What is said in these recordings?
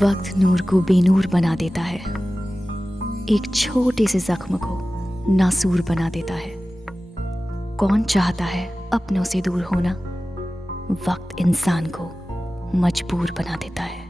वक्त नूर को बेनूर बना देता है, एक छोटे से जख्म को नासूर बना देता है। कौन चाहता है अपनों से दूर होना? वक्त इंसान को मजबूर बना देता है।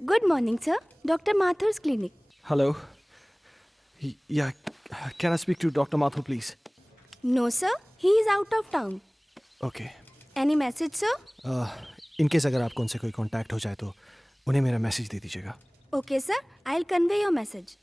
Good morning, sir. Dr. Mathur's clinic. Hello. Yeah, can I speak to Dr. Mathur, please? No, sir. He is out of town. Okay. Any message, sir? In case अगर आपको उनसे कोई कांटेक्ट हो जाए तो उन्हें मेरा मैसेज दे दीजिएगा. Okay, sir. I'll convey your message.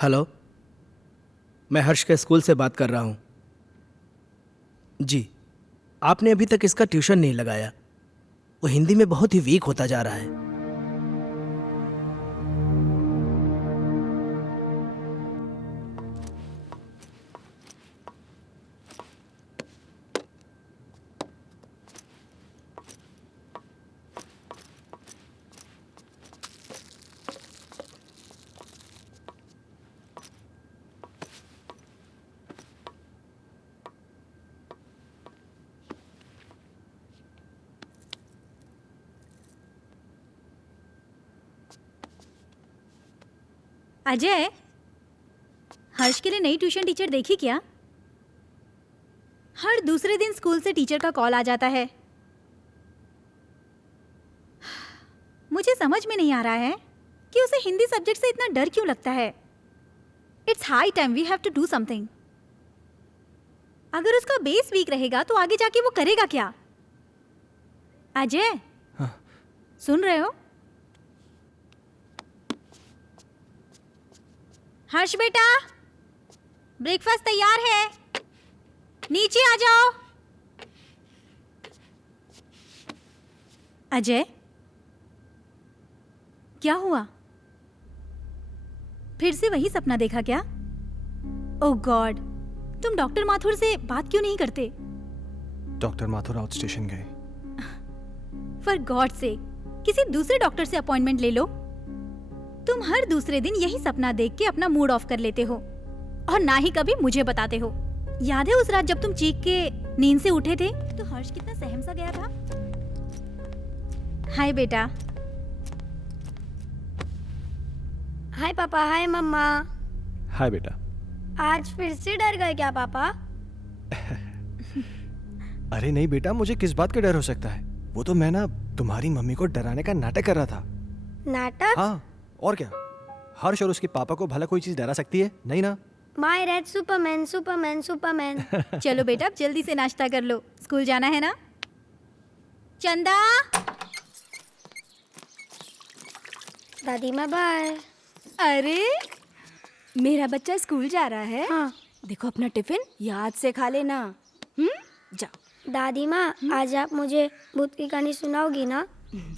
Hello, मैं हर्ष के स्कूल से बात कर रहा हूँ। जी, आपने अभी तक इसका ट्यूशन नहीं लगाया। वो हिंदी में बहुत ही वीक होता जा रहा है। अजय, हर्ष के लिए नई ट्यूशन टीचर देखी क्या? हर दूसरे दिन स्कूल से टीचर का कॉल आ जाता है। मुझे समझ में नहीं आ रहा है कि उसे हिंदी सब्जेक्ट से इतना डर क्यों लगता है। It's high time we have to do something. अगर उसका बेस वीक रहेगा तो आगे जाके वो करेगा क्या? अजय, हाँ। सुन रहे हो? हर्ष बेटा, ब्रेकफास्ट तैयार है, नीचे आ जाओ। अजय, क्या हुआ? फिर से वही सपना देखा क्या? ओह गॉड, तुम डॉक्टर माथुर से बात क्यों नहीं करते? डॉक्टर माथुर आउट स्टेशन गए। फॉर गॉड से किसी दूसरे डॉक्टर से अपॉइंटमेंट ले लो। तुम हर दूसरे दिन यही सपना देख के अपना मूड ऑफ कर लेते हो और ना ही कभी मुझे बताते हो। याद है उस रात जब तुम चीख के नींद से उठे थे तो हर्ष कितना सहम सा गया था? हाय बेटा। हाय पापा, हाय मम्मा। हाय बेटा। आज फिर से डर गए क्या पापा? अरे नहीं बेटा, मुझे किस बात का डर हो सकता है? वो तो मैं ना तुम्हारी मम्मी को डराने का नाटक कर रहा था। नाटक? हाँ, और क्या? हर्ष और उसके पापा को भला कोई चीज डरा सकती है? नहीं ना? My red Superman, Superman, Superman. चलो बेटा, अब जल्दी से नाश्ता कर लो, स्कूल जाना है ना। चंदा। दादी माँ बाय। अरे मेरा बच्चा स्कूल जा रहा है। हाँ। देखो अपना टिफिन याद से खा लेना। जाओ। दादी माँ, आज आप मुझे भूत की कहानी सुनाओगी ना?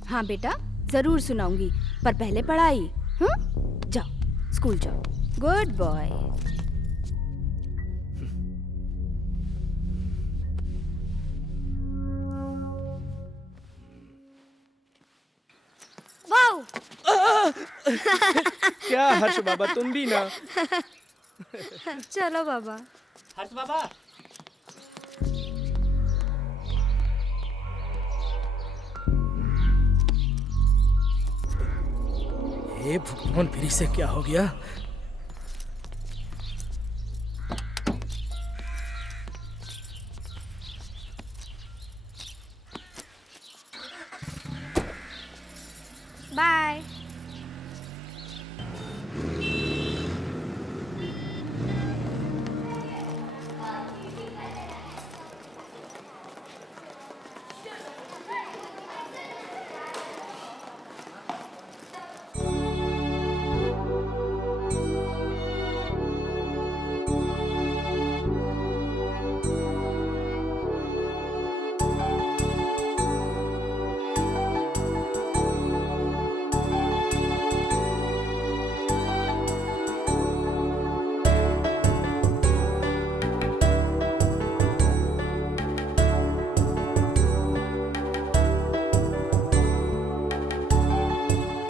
हाँ बेटा, जरूर सुनाऊंगी, पर पहले पढ़ाई। जाओ, स्कूल जाओ। Good boy. वाओ! क्या हर्ष बाबा, तुम भी ना? चलो बाबा। हर्ष बाबा। ये भगवान, फिर से क्या हो गया? बाय।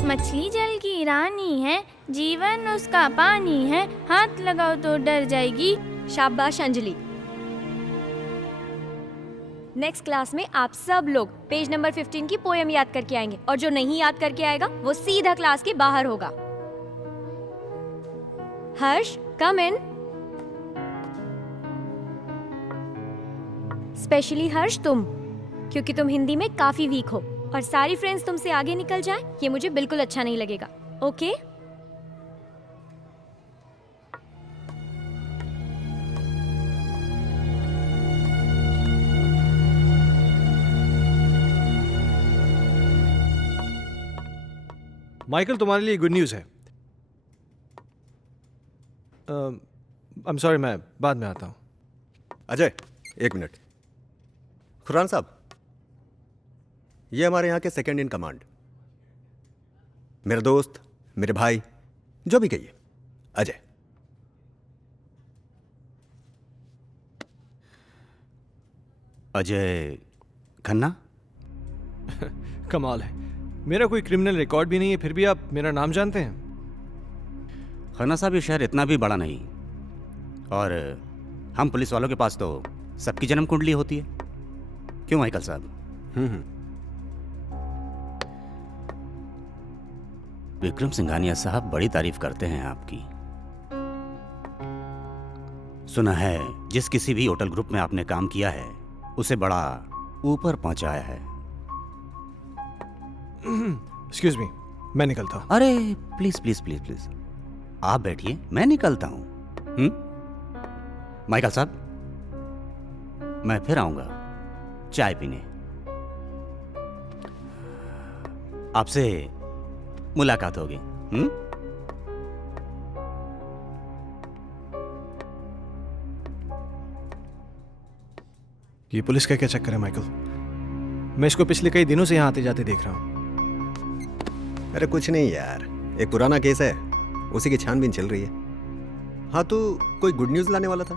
मछली जल की रानी है, जीवन उसका पानी है, हाथ लगाओ तो डर जाएगी। शाबाश अंजलि। नेक्स्ट क्लास में आप सब लोग पेज नंबर 15 की पोएम याद करके आएंगे और जो नहीं याद करके आएगा वो सीधा क्लास के बाहर होगा। हर्ष, कम इन। स्पेशली हर्ष तुम, क्योंकि तुम हिंदी में काफी वीक हो और सारी फ्रेंड्स तुमसे आगे निकल जाएं, ये मुझे बिल्कुल अच्छा नहीं लगेगा। ओके? माइकल, तुम्हारे लिए गुड न्यूज़ है। आई एम सॉरी, मैं बाद में आता हूँ। अजय, एक मिनट। खुरान साहब, ये हमारे यहाँ के सेकंड इन कमांड, मेरे दोस्त, मेरे भाई, जो भी कहिए, अजय। अजय खन्ना? कमाल है, मेरा कोई क्रिमिनल रिकॉर्ड भी नहीं है, फिर भी आप मेरा नाम जानते हैं। खन्ना साहब, ये शहर इतना भी बड़ा नहीं, और हम पुलिस वालों के पास तो सबकी जन्म कुंडली होती है। क्यों माइकल साहब? विक्रम सिंघानिया साहब बड़ी तारीफ करते हैं आपकी। सुना है जिस किसी भी होटल ग्रुप में आपने काम किया है उसे बड़ा ऊपर पहुंचाया है। एक्सक्यूज मी, मैं निकलता हूँ। अरे प्लीज प्लीज प्लीज प्लीज, आप बैठिए, मैं निकलता हूं। माइकल साहब, मैं फिर आऊंगा चाय पीने। आपसे मुलाकात होगी। ये पुलिस का क्या चक्कर है माइकल? मैं इसको पिछले कई दिनों से यहाँ आते जाते देख रहा हूँ। अरे कुछ नहीं यार, एक पुराना केस है, उसी की छानबीन चल रही है। हाँ, तू कोई गुड न्यूज़ लाने वाला था?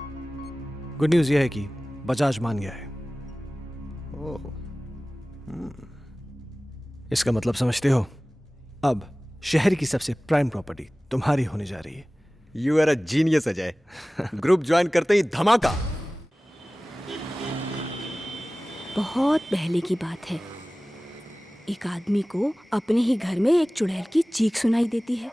गुड न्यूज़ यह है कि बजाज मान गया है। ओह, इसका मतलब समझते हो? अब शहर की सबसे प्राइम प्रॉपर्टी तुम्हारी होने जा रही है। You are a genius Ajay. Group join करते ही धमाका। बहुत पहले की बात है, एक आदमी को अपने ही घर में एक चुड़ैल की चीख सुनाई देती है।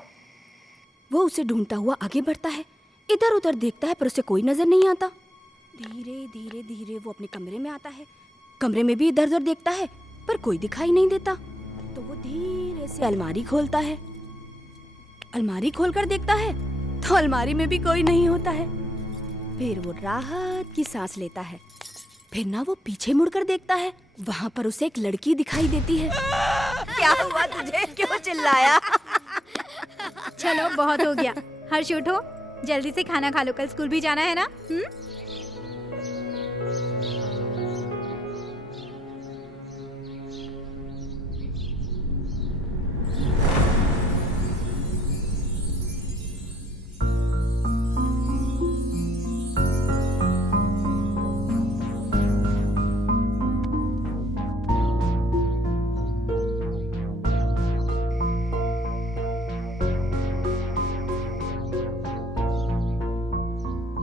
वो उसे ढूंढता हुआ आगे बढ़ता है, इधर उधर देखता है पर उसे कोई नजर नहीं आता। धीरे धीरे धीरे वो अपने कमरे में आता है, कमरे में भी इधर उधर देखता है पर कोई दिखाई नहीं देता। तो वो धीरे से अलमारी खोलता है, अलमारी खोलकर देखता है तो अलमारी में भी कोई नहीं होता है। फिर वो राहत की सांस लेता है। फिर ना वो पीछे मुड़कर देखता है, वहां पर उसे एक लड़की दिखाई देती है। क्या हुआ तुझे, क्यों चिल्लाया? चलो बहुत हो गया, हर्ष उठो, जल्दी से खाना खा लो, कल स्कूल भी जाना है ना।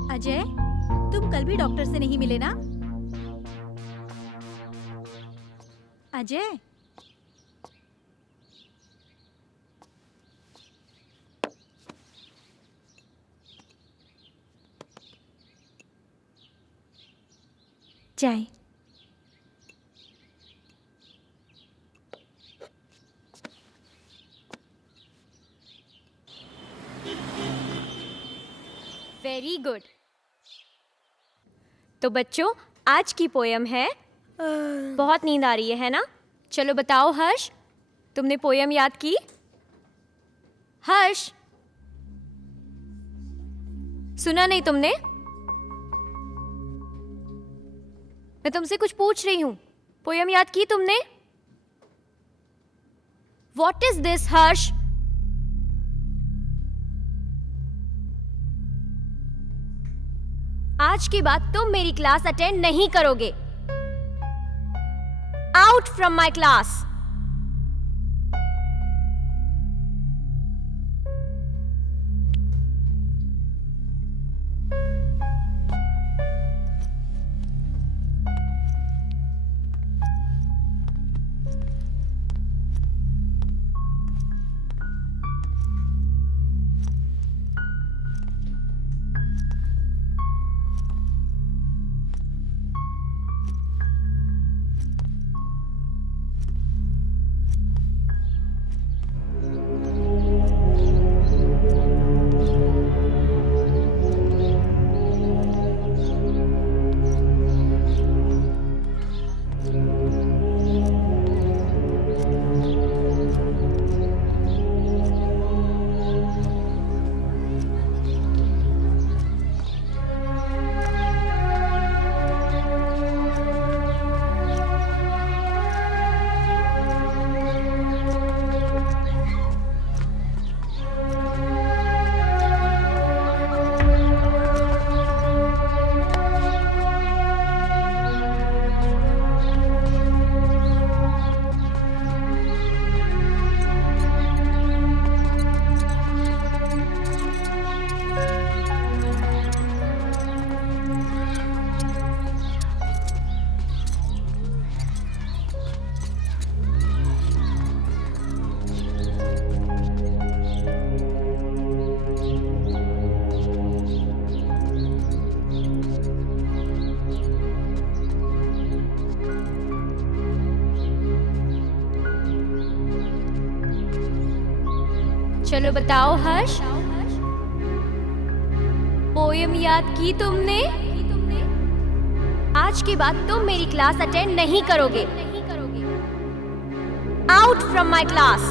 अजय, तुम कल भी डॉक्टर से नहीं मिले ना? अजय, चाय। Very good. तो बच्चों, आज की पोयम है बहुत नींद आ रही है ना? चलो बताओ हर्ष, तुमने पोयम याद की? हर्ष, सुना नहीं तुमने? मैं तुमसे कुछ पूछ रही हूं, पोयम याद की तुमने? What is this, हर्ष? आज के बाद तुम मेरी क्लास अटेंड नहीं करोगे। Out from my class. चलो बताओ हर्ष, पोयम याद की तुमने? आज के बाद तुम मेरी क्लास अटेंड नहीं करोगे। Out Out from my class.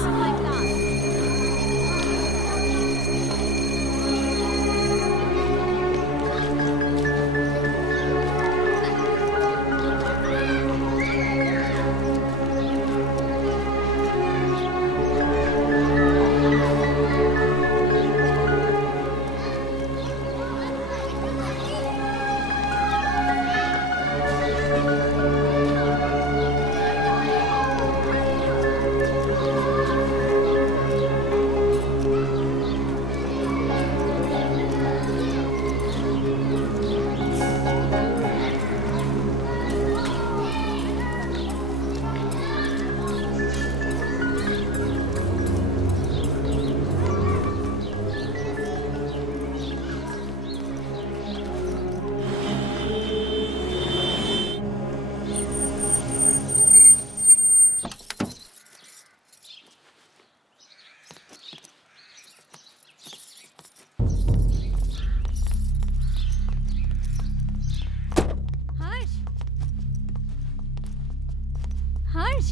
हर्ष,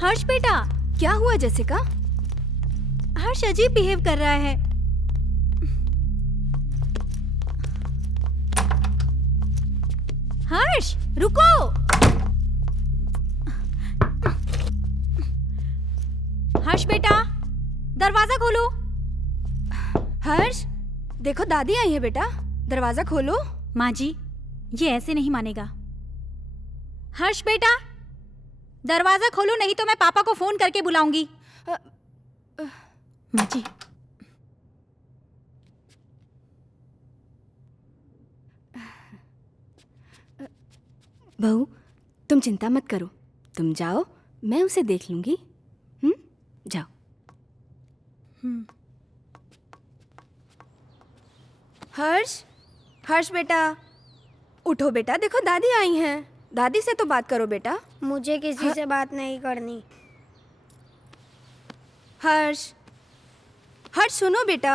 हर्ष बेटा, क्या हुआ जेसिका? हर्ष अजीब बिहेव कर रहा है। हर्ष रुको। हर्ष बेटा, दरवाजा खोलो। हर्ष, देखो दादी आई है बेटा, दरवाजा खोलो। माँ जी, ये ऐसे नहीं मानेगा। हर्ष बेटा, दरवाजा खोलो, नहीं तो मैं पापा को फोन करके बुलाऊंगी। माँ जी, बहू, तुम चिंता मत करो, तुम जाओ, मैं उसे देख लूंगी। जाओ। हर्ष, हर्ष बेटा, उठो बेटा, देखो दादी आई हैं। दादी से तो बात करो बेटा। मुझे किसी से बात नहीं करनी। हर्ष, हर्ष सुनो बेटा।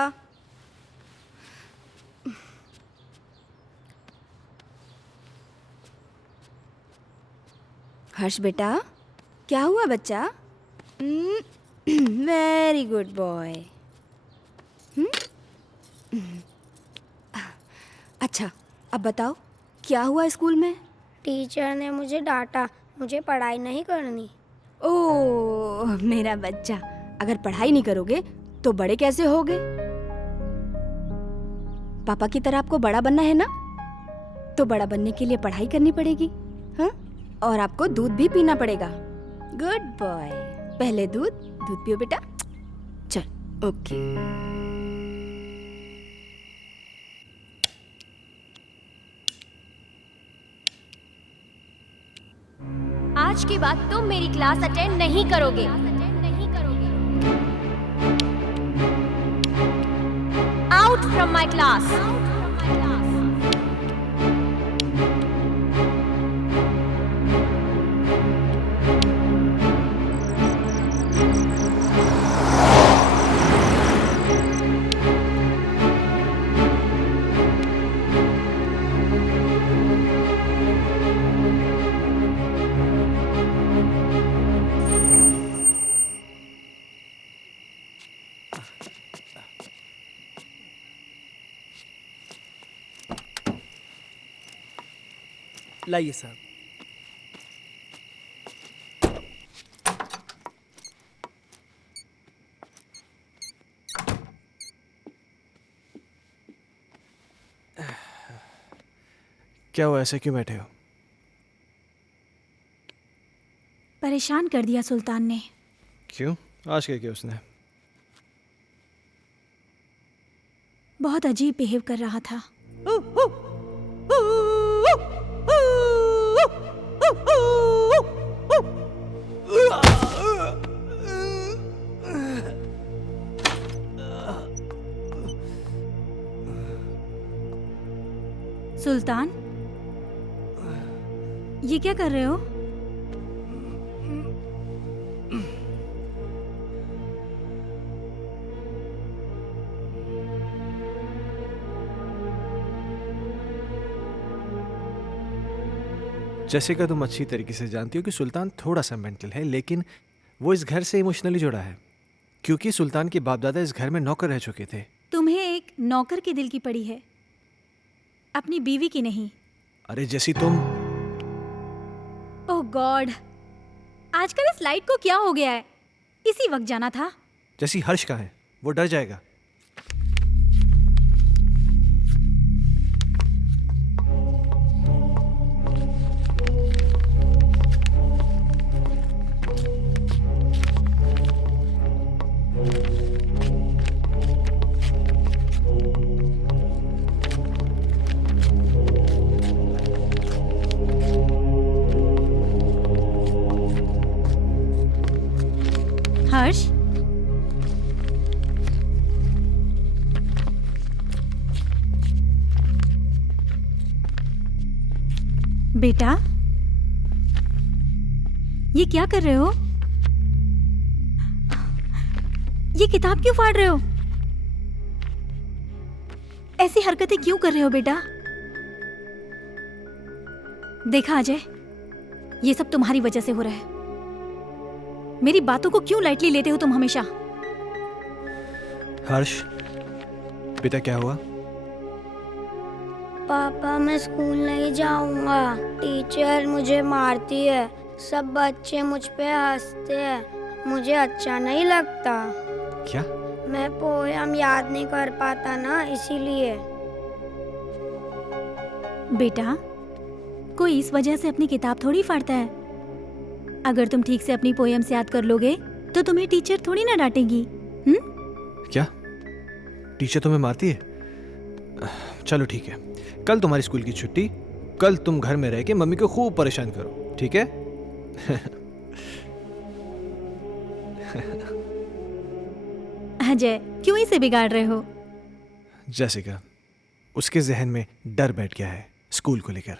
हर्ष बेटा, क्या हुआ बच्चा? Very good boy. अच्छा, अब बताओ क्या हुआ स्कूल में? टीचर ने मुझे डांटा, मुझे पढ़ाई नहीं करनी। ओह मेरा बच्चा, अगर पढ़ाई नहीं करोगे तो बड़े कैसे होगे? पापा की तरह आपको बड़ा बनना है ना, तो बड़ा बनने के लिए पढ़ाई करनी पड़ेगी। हाँ, और आपको दूध भी पीना पड़ेगा। गुड बॉय, पहले दूध पियो बेटा। चल, ओके। आज के बाद तुम मेरी क्लास अटेंड नहीं करोगे। Out from my class. लाइए साहब। क्या हुआ, ऐसे क्यों बैठे हो? परेशान कर दिया सुल्तान ने। क्यों? आज क्या किया उसने? बहुत अजीब बिहेव कर रहा था। सुल्तान, ये क्या कर रहे हो? जैसे का तुम अच्छी तरीके से जानती हो कि सुल्तान थोड़ा सा मेंटल है, लेकिन वो इस घर से इमोशनली जुड़ा है क्योंकि सुल्तान के बाप दादा इस घर में नौकर रह चुके थे। तुम्हें एक नौकर के दिल की पड़ी है, अपनी बीवी की नहीं। अरे जैसी तुम। ओह गॉड, आजकल इस लाइट को क्या हो गया है? इसी वक्त जाना था। जैसी हर्ष का है, वो डर जाएगा। हर्ष, बेटा, ये क्या कर रहे हो? ये किताब क्यों फाड़ रहे हो? ऐसी हरकतें क्यों कर रहे हो बेटा? देखा अजय, ये सब तुम्हारी वजह से हो रहा है। मेरी बातों को क्यों लाइटली लेते हो तुम हमेशा? हर्ष, बेटा क्या हुआ? पापा मैं स्कूल नहीं जाऊंगा, टीचर मुझे मारती है, सब बच्चे मुझ पे हंसते हैं, मुझे अच्छा नहीं लगता। क्या? मैं पोयम याद नहीं कर पाता ना, इसीलिए। बेटा, कोई इस वजह से अपनी किताब थोड़ी फाड़ता है। अगर तुम ठीक से अपनी पोएम्स याद कर लोगे तो तुम्हें टीचर थोड़ी ना डांटेगी। क्या टीचर तुम्हें मारती है? चलो ठीक है, कल तुम्हारी स्कूल की छुट्टी, कल तुम घर में रह के मम्मी को खूब परेशान करो, ठीक है? अजय, क्यों इसे बिगाड़ रहे हो? जैसिका, उसके जहन में डर बैठ गया है स्कूल को लेकर,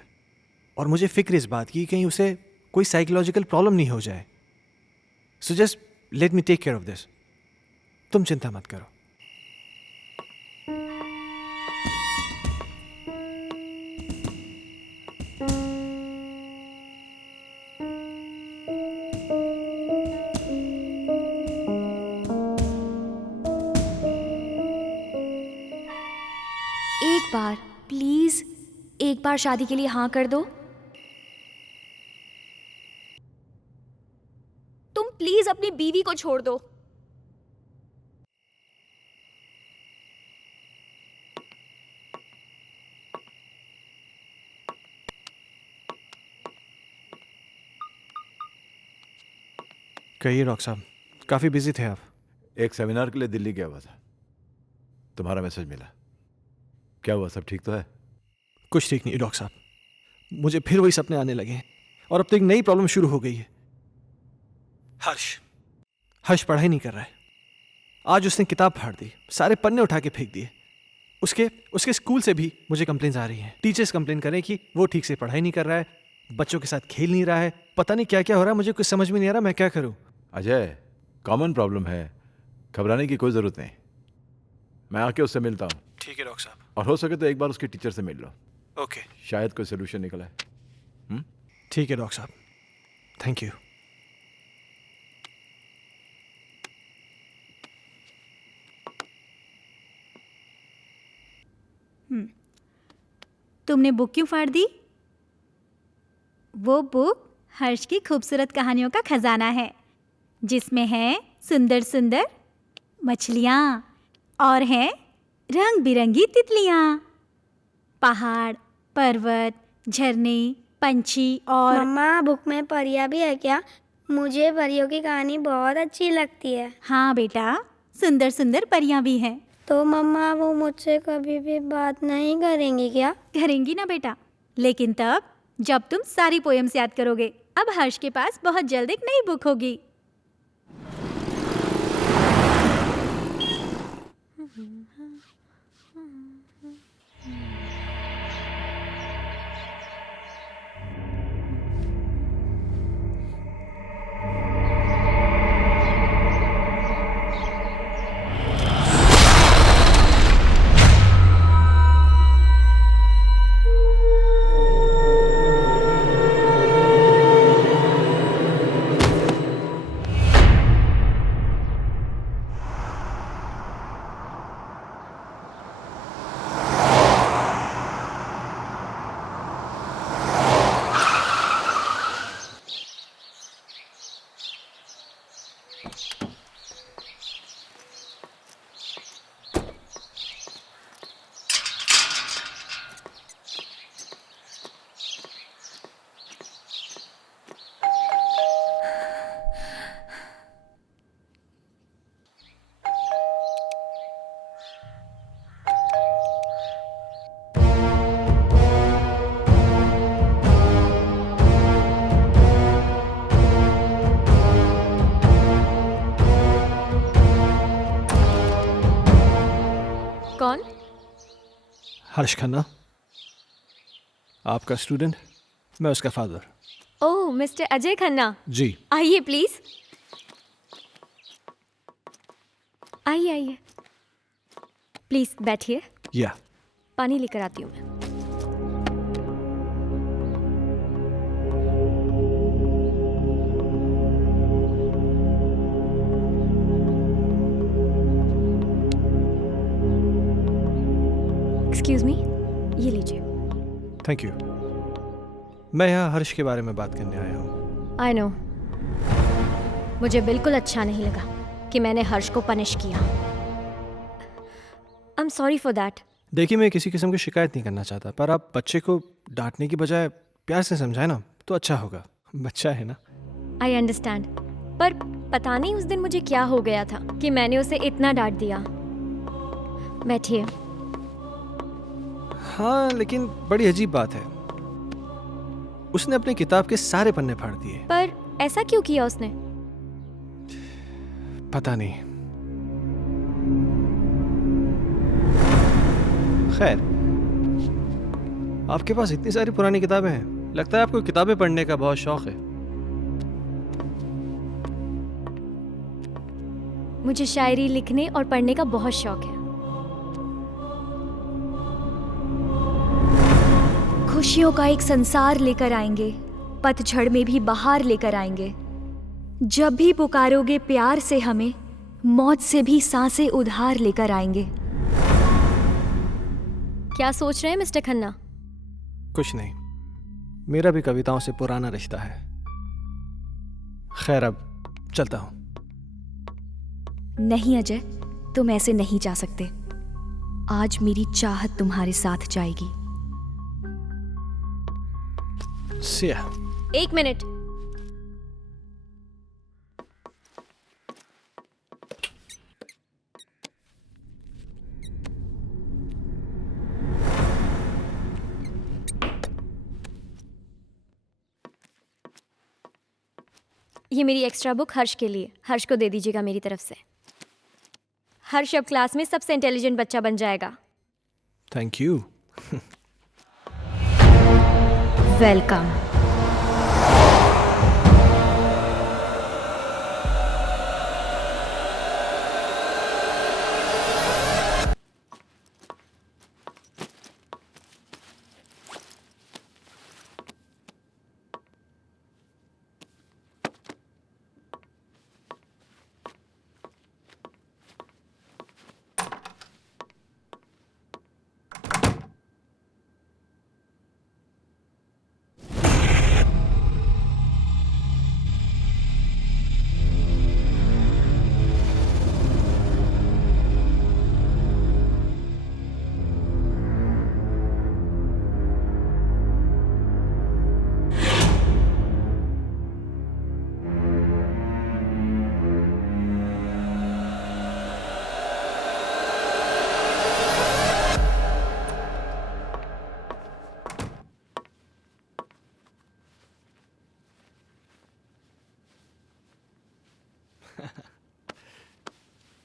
और मुझे फिक्र इस बात की कहीं उसे कोई साइकोलॉजिकल प्रॉब्लम नहीं हो जाए। So just let me take care of this. तुम चिंता मत करो। एक बार प्लीज, एक बार शादी के लिए हाँ कर दो। तुम प्लीज अपनी बीवी को छोड़ दो। कहिए डॉक्टर साहब, काफी बिजी थे आप। एक सेमिनार के लिए दिल्ली गया हुआ था, तुम्हारा मैसेज मिला। क्या हुआ, सब ठीक तो है? कुछ ठीक नहीं डॉक्टर साहब, मुझे फिर वही सपने आने लगे हैं और अब तो एक नई प्रॉब्लम शुरू हो गई है। हर्ष पढ़ाई नहीं कर रहा है। आज उसने किताब फाड़ दी, सारे पन्ने उठा के फेंक दिए। उसके स्कूल से भी मुझे कंप्लेंट्स आ रही हैं। टीचर्स कंप्लेन कर रहे हैं कि वो ठीक से पढ़ाई नहीं कर रहा है, बच्चों के साथ खेल नहीं रहा है, पता नहीं क्या क्या हो रहा है। मुझे कुछ समझ में नहीं आ रहा, मैं क्या करूं? अजय, कॉमन प्रॉब्लम है, घबराने की कोई ज़रूरत नहीं। मैं आके उससे मिलता हूँ। ठीक है डॉक्टर साहब। और हो सके तो एक बार उसके टीचर से मिल लो। ओके, शायद कोई सोल्यूशन निकला है। ठीक है डॉक्टर साहब, थैंक यू। तुमने बुक क्यों फाड़ दी? वो बुक हर्ष की खूबसूरत कहानियों का खजाना है, जिसमें है सुंदर सुंदर मछलियाँ और हैं रंग बिरंगी तितलियाँ, पहाड़, पर्वत, झरने, पंछी और। मम्मा, बुक में परियां भी है क्या? मुझे परियों की कहानी बहुत अच्छी लगती है। हाँ बेटा, सुंदर सुंदर परियां भी हैं। तो मम्मा, वो मुझसे कभी भी बात नहीं करेंगी क्या? करेंगी ना बेटा, लेकिन तब जब तुम सारी पोएम्स याद करोगे। अब हर्ष के पास बहुत जल्द एक नई बुक होगी। हर्ष खन्ना, आपका स्टूडेंट, मैं उसका फादर। ओह मिस्टर अजय खन्ना, जी। आइए प्लीज, आइए आइए, प्लीज बैठिए, या पानी लेकर आती हूँ मैं। एक्सक्यूज मी, ये लीजिए। Thank you. मैं यहाँ हर्ष के बारे में बात करने आया हूँ। आई नो, मुझे बिल्कुल अच्छा नहीं लगा कि मैंने हर्ष को पनिश किया। I am sorry for that. देखिए, मैं किसी किस्म की शिकायत नहीं करना चाहता, पर आप बच्चे को डांटने की बजाय प्यार से समझाए ना तो अच्छा होगा। बच्चा है ना। आई अंडरस्टैंड, पर पता नहीं उस दिन मुझे क्या हो गया था कि मैंने उसे इतना डांट दिया। बैठिए। हाँ, लेकिन बड़ी अजीब बात है, उसने अपनी किताब के सारे पन्ने फाड़ दिए। पर ऐसा क्यों किया उसने? पता नहीं। खैर, आपके पास इतनी सारी पुरानी किताबें हैं, लगता है आपको किताबें पढ़ने का बहुत शौक है। मुझे शायरी लिखने और पढ़ने का बहुत शौक है। खुशियों का एक संसार लेकर आएंगे, पतझड़ में भी बहार लेकर आएंगे। जब भी पुकारोगे प्यार से हमें, मौत से भी सांसें उधार लेकर आएंगे। क्या सोच रहे हैं मिस्टर खन्ना? कुछ नहीं, मेरा भी कविताओं से पुराना रिश्ता है। खैर, अब चलता हूं। नहीं अजय, तुम ऐसे नहीं जा सकते। आज मेरी चाहत तुम्हारे साथ जाएगी। सिया। एक मिनट। ये मेरी एक्स्ट्रा बुक हर्ष के लिए, हर्ष को दे दीजिएगा मेरी तरफ से। हर्ष अब क्लास में सबसे इंटेलिजेंट बच्चा बन जाएगा। Thank you. वेलकम।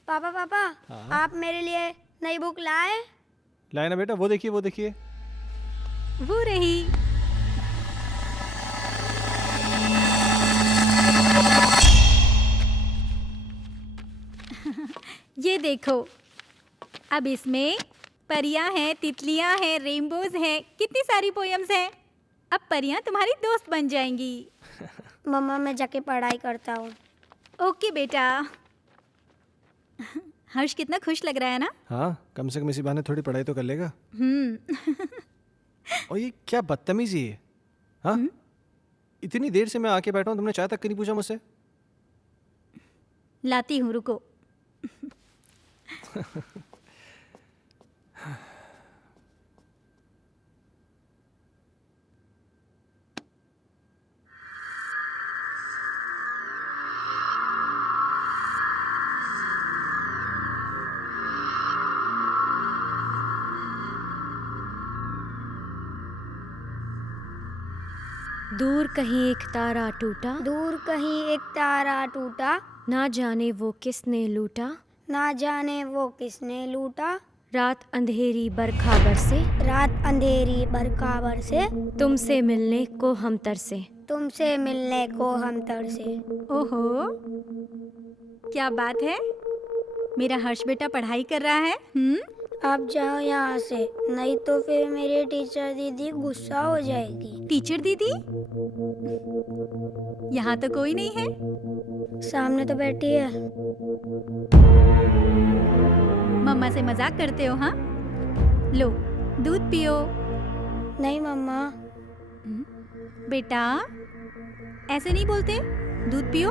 पापा पापा, आप मेरे लिए नई बुक लाए? लाए ना बेटा, वो देखिए वो देखिए। वो रही। ये देखो, अब इसमें परियां हैं, तितलियां हैं, रेनबोज हैं, कितनी सारी पोयम्स हैं। अब परियां तुम्हारी दोस्त बन जाएंगी। मम्मा, मैं जाके पढ़ाई करता हूँ। ओके बेटा। हर्ष कितना खुश लग रहा है ना? हाँ, कम से कम इसी बहाने थोड़ी पढ़ाई तो कर लेगा। और ये क्या बदतमीजी है? हाँ, इतनी देर से मैं आके बैठा हूँ, तुमने चाय तक नहीं पूछा मुझसे। लाती हूँ, रुको। दूर कहीं एक तारा टूटा, दूर कहीं एक तारा टूटा, ना जाने वो किसने लूटा, ना जाने वो किसने लूटा, रात अंधेरी बरखा बरसे, रात अंधेरी बरखा बरसे, तुमसे मिलने को हम तरसे। तुमसे मिलने को हम तरसे। ओहो, क्या बात है, मेरा हर्ष बेटा पढ़ाई कर रहा है। आप जाओ यहाँ से, नहीं तो फिर मेरी टीचर दीदी गुस्सा हो जाएगी। टीचर दीदी? यहाँ तो कोई नहीं है। सामने तो बैठी है। मम्मा से मजाक करते हो? हाँ, लो दूध पियो। नहीं मम्मा। बेटा ऐसे नहीं बोलते, दूध पियो।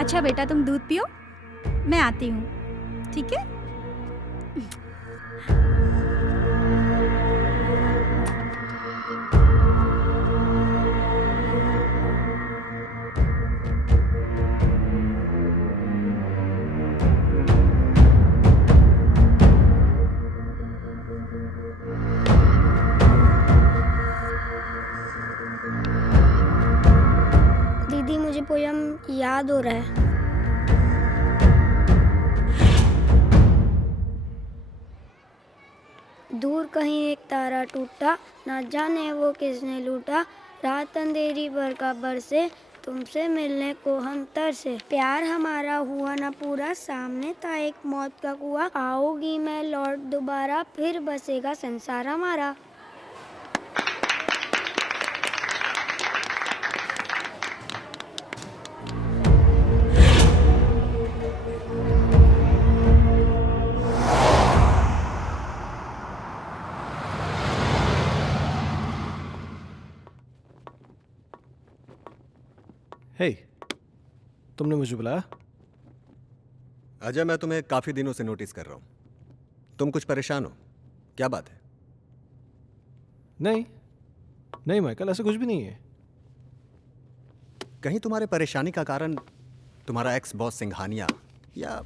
अच्छा बेटा, तुम दूध पियो, मैं आती हूँ, ठीक है? दीदी मुझे पोयम याद हो रहा है। दूर कहीं एक तारा टूटा, ना जाने वो किसने लूटा। रात अंधेरी बरखा बरसे, तुमसे मिलने को हम तरसे। प्यार हमारा हुआ ना पूरा, सामने था एक मौत का कुआं। आओगी मैं लौट दोबारा, फिर बसेगा संसार हमारा। हे, तुमने मुझे बुलाया? अजय, मैं तुम्हें काफी दिनों से नोटिस कर रहा हूं। तुम कुछ परेशान हो, क्या बात है? नहीं नहीं माइकल, ऐसा कुछ भी नहीं है। कहीं तुम्हारे परेशानी का कारण तुम्हारा एक्स बॉस सिंघानिया या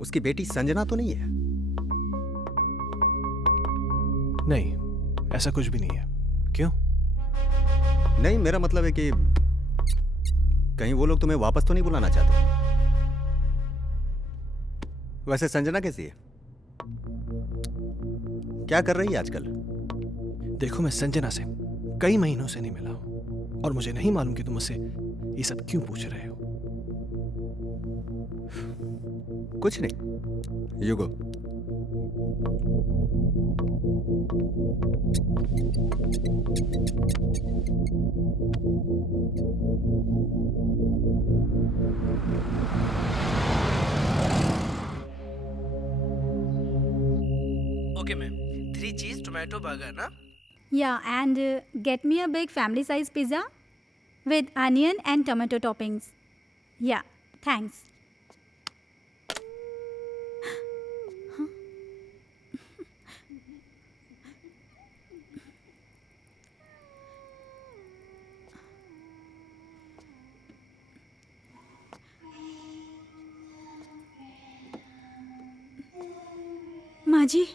उसकी बेटी संजना तो नहीं है? नहीं, ऐसा कुछ भी नहीं है। क्यों? नहीं, मेरा मतलब है कि कहीं वो लोग तुम्हें वापस तो नहीं बुलाना चाहते? वैसे संजना कैसी है? क्या कर रही है आजकल? देखो, मैं संजना से कई महीनों से नहीं मिला हूं और मुझे नहीं मालूम कि तुम मुझसे ये सब क्यों पूछ रहे हो। कुछ नहीं, यू गो। ओके मैम, 3 चीज टोमेटो बर्गर ना? Yeah, and get me a big family size pizza with onion and tomato toppings. Yeah, thanks. माँ जी,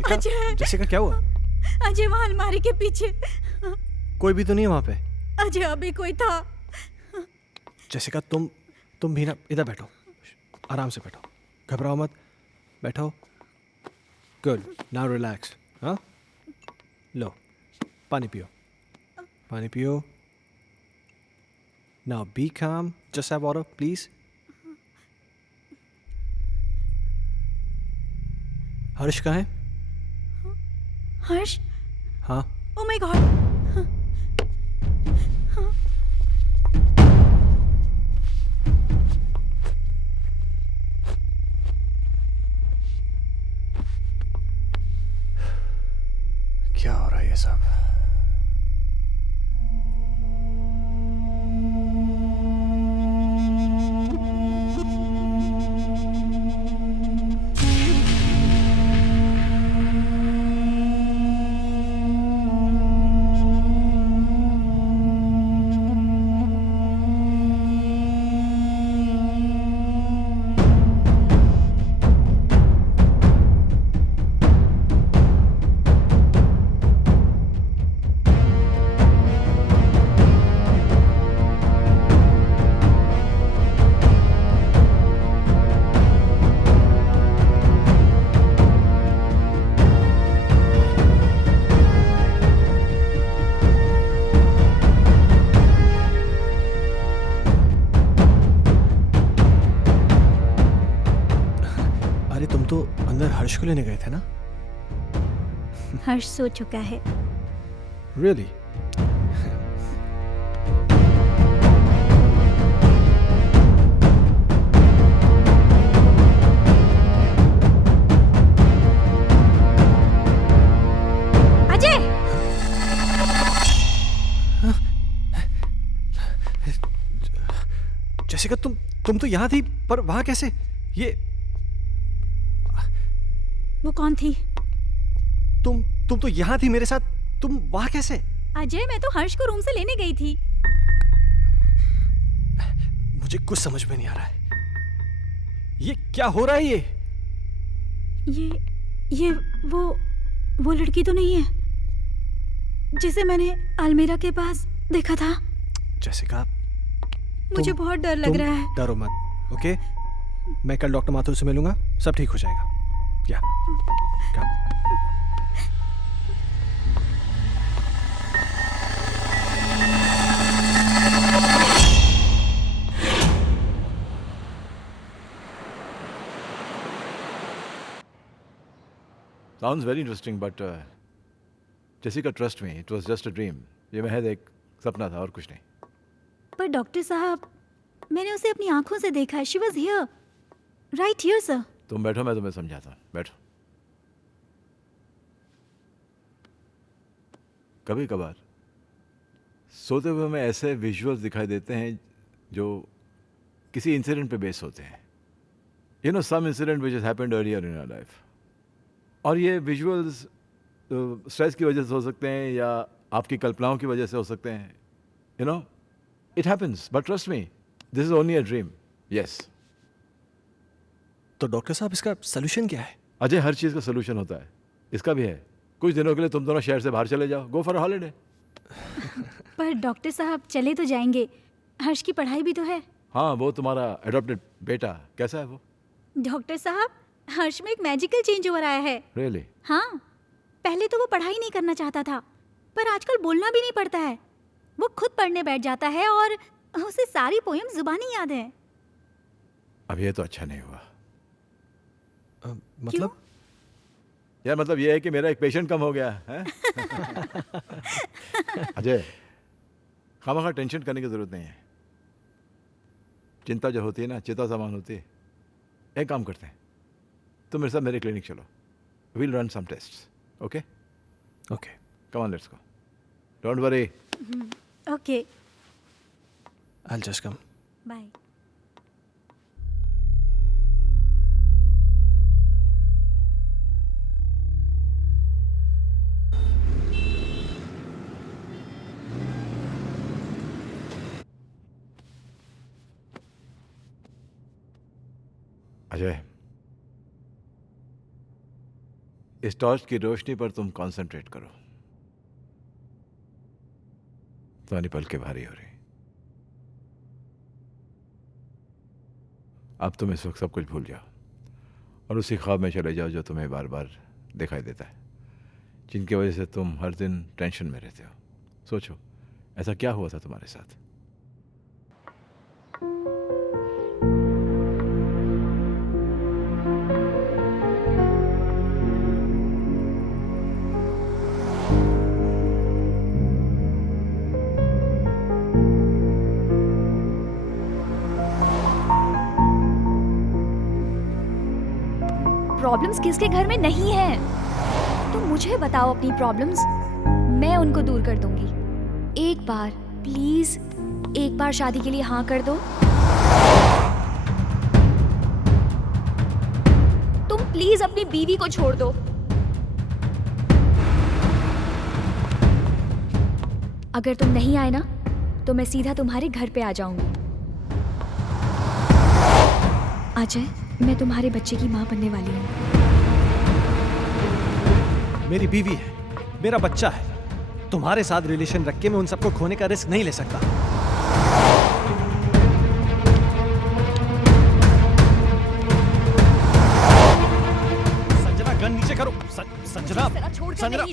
जेसिका, अजय। जेसिका क्या हुआ? अजय वहाँ अलमारी के पीछे। कोई भी तो नहीं है वहां पे। अजय अभी कोई था। जेसिका तुम भी ना इधर बैठो, आराम से बैठो, घबराओ मत, बैठो। Good, now relax. हाँ, लो पानी पियो, पानी पियो। नाउ बी काम, जस्ट हैव वाटर प्लीज। हर्ष कहाँ है? हर्ष? हाँ, ओ माय गॉड। क्या हो रहा है ये सब? तुम तो अंदर हर्ष को लेने गए थे ना? हर्ष सो चुका है। Really? अजय! जेसिका, तुम तो यहाँ थी, पर वहां कैसे? ये वो कौन थी? तुम तो यहाँ थी मेरे साथ, तुम वहां कैसे? अजय, मैं तो हर्ष को रूम से लेने गई थी। मुझे कुछ समझ में नहीं आ रहा है। ये क्या हो रहा है? ये वो लड़की तो नहीं है जिसे मैंने अलमीरा के पास देखा था? जेसिका, मुझे बहुत डर लग रहा है। डरो मत, ओके? मैं कल डॉक्टर माथुर से मिलूंगा, सब ठीक हो जाएगा। या कम। Sounds very interesting, but Jessica, trust me, it was just a dream. ये महज एक सपना था और कुछ नहीं। पर डॉक्टर साहब, मैंने उसे अपनी आंखों से देखा है। She was here, right here, sir. तुम बैठो, मैं तुम्हें समझाता हूँ। बैठो। कभी कभार सोते हुए हमें ऐसे विजुअल्स दिखाई देते हैं जो किसी इंसिडेंट पे बेस होते हैं। You know, some incident which has happened earlier in our life. और ये विजुअल्स स्ट्रेस की वजह से हो सकते हैं या आपकी कल्पनाओं की वजह से हो सकते हैं। You no, it happens, but trust me, this is only a dream. Yes. तो डॉक्टर साहब, इसका सोल्यूशन क्या है? अजय, हर चीज़ का सोल्यूशन होता है, इसका भी है। कुछ दिनों के लिए तुम दोनों शहर से बाहर चले जाओ, गो फॉर हॉलीडे। पर डॉक्टर साहब, चले तो जाएंगे, हर्ष की पढ़ाई भी तो है। हाँ, वो तुम्हारा एडॉप्टेड बेटा कैसा है वो? डॉक्टर साहब, हर्ष में एक मैजिकल चेंज ओवर आया है। रियली? हाँ, पहले तो वो पढ़ाई नहीं करना चाहता था, पर आजकल बोलना भी नहीं पड़ता है। वो खुद पढ़ने बैठ जाता है और उसे सारी पोएम जुबानी याद है। अब ये तो अच्छा नहीं हुआ। मतलब? यार, मतलब ये है कि मेरा एक पेशेंट कम हो गया है। अजय, खामखा टेंशन करने की जरूरत नहीं है। चिंता जो होती है ना, चिता समान होती है। एक काम करते हैं, तुम मेरे साथ मेरे क्लिनिक चलो, we'll run some tests, okay? Okay, come on, let's go, don't worry. Okay, I'll just come. Bye. Ajay, इस टॉर्च की रोशनी पर तुम कंसंट्रेट करो। तुम्हारी पलकें भारी हो रही। अब तुम इस वक्त सब कुछ भूल जाओ और उसी ख्वाब में चले जाओ जो तुम्हें बार बार दिखाई देता है, जिनकी वजह से तुम हर दिन टेंशन में रहते हो। सोचो, ऐसा क्या हुआ था तुम्हारे साथ? प्रॉब्लम्स किसके घर में नहीं है? तुम मुझे बताओ अपनी प्रॉब्लम्स, मैं उनको दूर कर दूंगी। एक बार प्लीज, एक बार शादी के लिए हाँ कर दो। तुम प्लीज अपनी बीवी को छोड़ दो। अगर तुम नहीं आए ना तो मैं सीधा तुम्हारे घर पे आ जाऊंगी। अजय, मैं तुम्हारे बच्चे की माँ बनने वाली हूँ। मेरी बीवी है, मेरा बच्चा है। तुम्हारे साथ रिलेशन रख के मैं उन सबको खोने का रिस्क नहीं ले सकता। संजना, गन नीचे करो। Sanjana, Sanjana,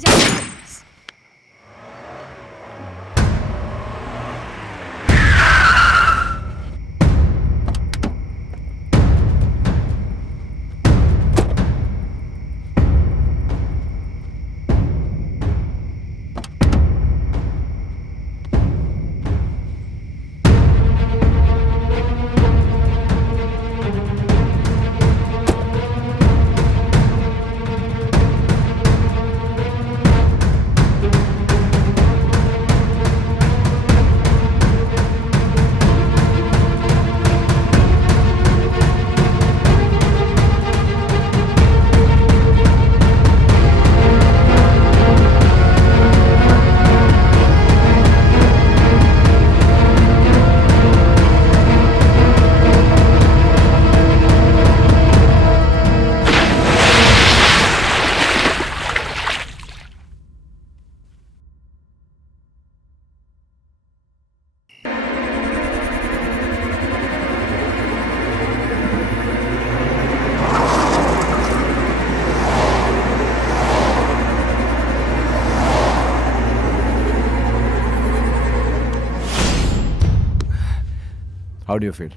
How do you feel?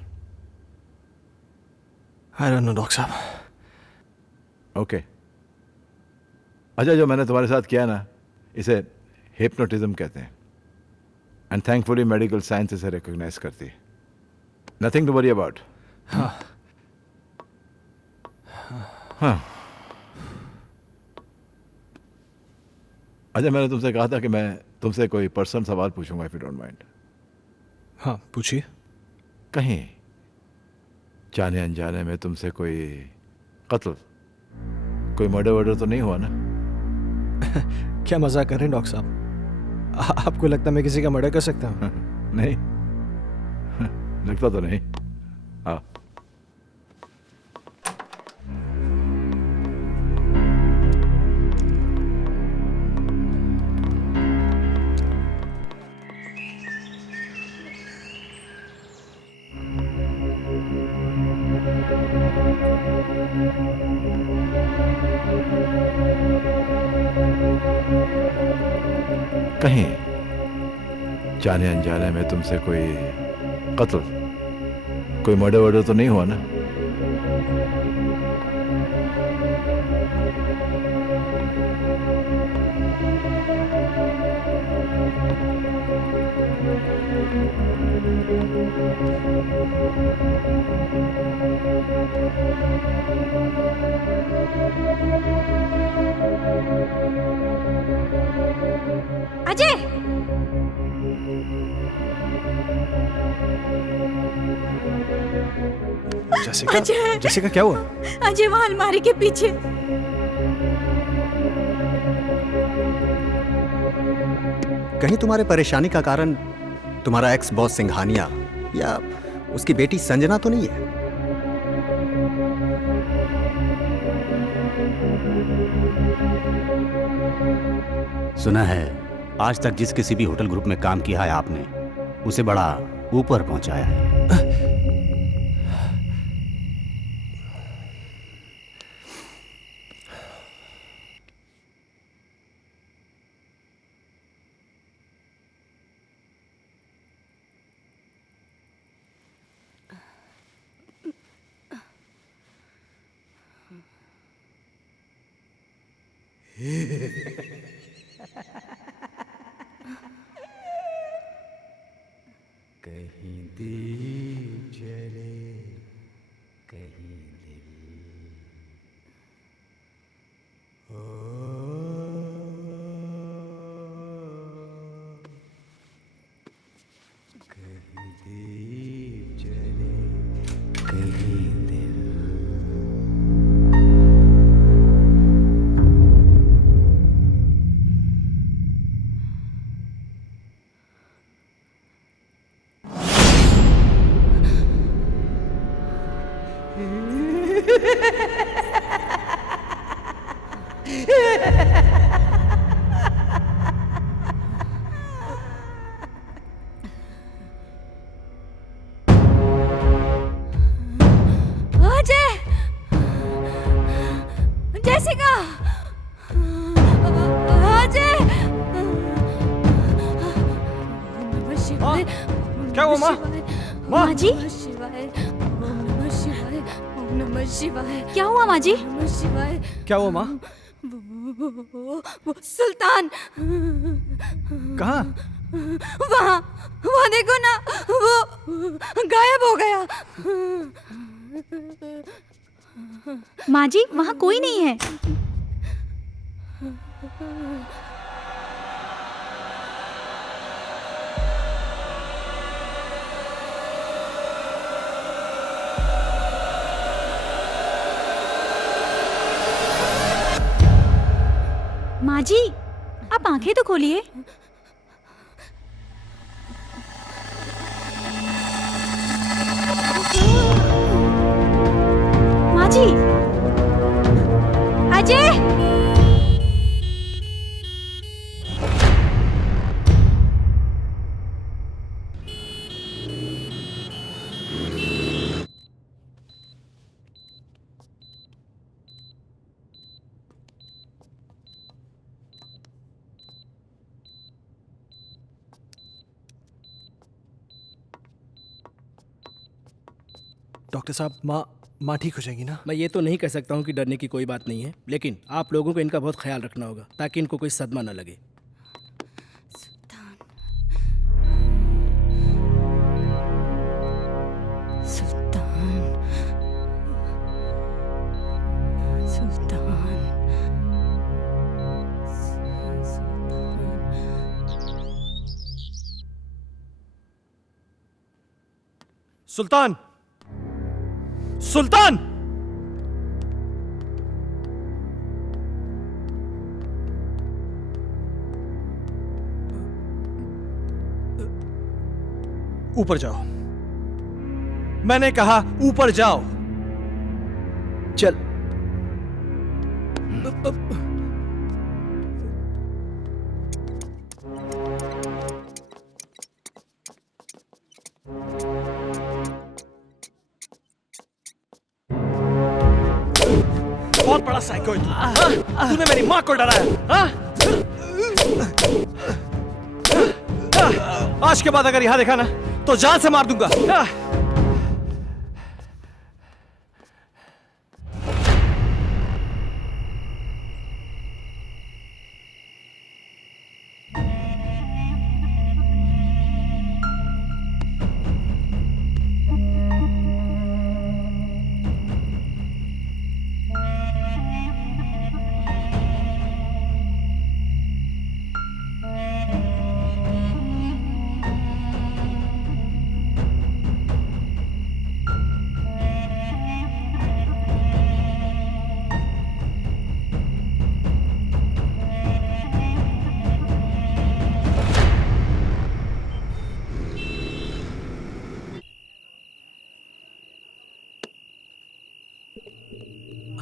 I don't know, doctor साहब। ओके। अच्छा, जो मैंने तुम्हारे साथ किया ना, इसे हिप्नोटिज्म कहते हैं। एंड थैंकफुली मेडिकल साइंस इसे रिकॉग्नाइज करती है। Nothing to worry about. हाँ। अच्छा, मैंने तुमसे कहा था कि मैं तुमसे कोई पर्सनल सवाल पूछूंगा, इफ यू डोंट माइंड। हाँ, पूछिए। कहीं जाने अनजाने में तुमसे कोई कत्ल, कोई मर्डर तो नहीं हुआ ना? क्या मजाक कर रहे हैं डॉक्टर साहब? आपको लगता है मैं किसी का मर्डर कर सकता हूँ? नहीं, लगता तो नहीं। हाँ। कहीं जाने अनजाने में तुमसे कोई कत्ल, कोई मर्डर तो नहीं हुआ ना? अजय, जैसिका, जैसिका क्या हुआ? अजय वहां अलमारी के पीछे। कहीं तुम्हारे परेशानी का कारण तुम्हारा एक्स बॉस सिंघानिया या उसकी बेटी संजना तो नहीं है? सुना है आज तक जिस किसी भी होटल ग्रुप में काम किया है आपने, उसे बड़ा ऊपर पहुंचाया है। कहीं दीप जले कहीं दिल कहीं दीप जले कहीं दिल। अजय, जैसिका, अजय। नमः शिवाय। क्या हुआ माँ? माँ जी? नमः शिवाय। ओम नमः शिवाय। ओम नमः शिवाय। क्या हुआ माँ जी? नमः शिवाय। क्या हुआ माँ? वो सुल्तान कहाँ? वहाँ वहाँ देखो ना, वो गायब हो गया। माँ जी वहाँ कोई नहीं है। माँ जी आप आंखें तो खोलिए। माँ जी, अजय। डॉक्टर साहब, माँ ठीक हो जाएगी ना? मैं ये तो नहीं कह सकता हूँ कि डरने की कोई बात नहीं है, लेकिन आप लोगों को इनका बहुत ख्याल रखना होगा ताकि इनको कोई सदमा न लगे। सुल्तान, सुल्तान! ऊपर जाओ। मैंने कहा ऊपर जाओ। चल। बहुत बड़ा साइको है तू। तूने मेरी माँ को डराया, हाँ? आज के बाद अगर यहां देखा ना तो जान से मार दूंगा।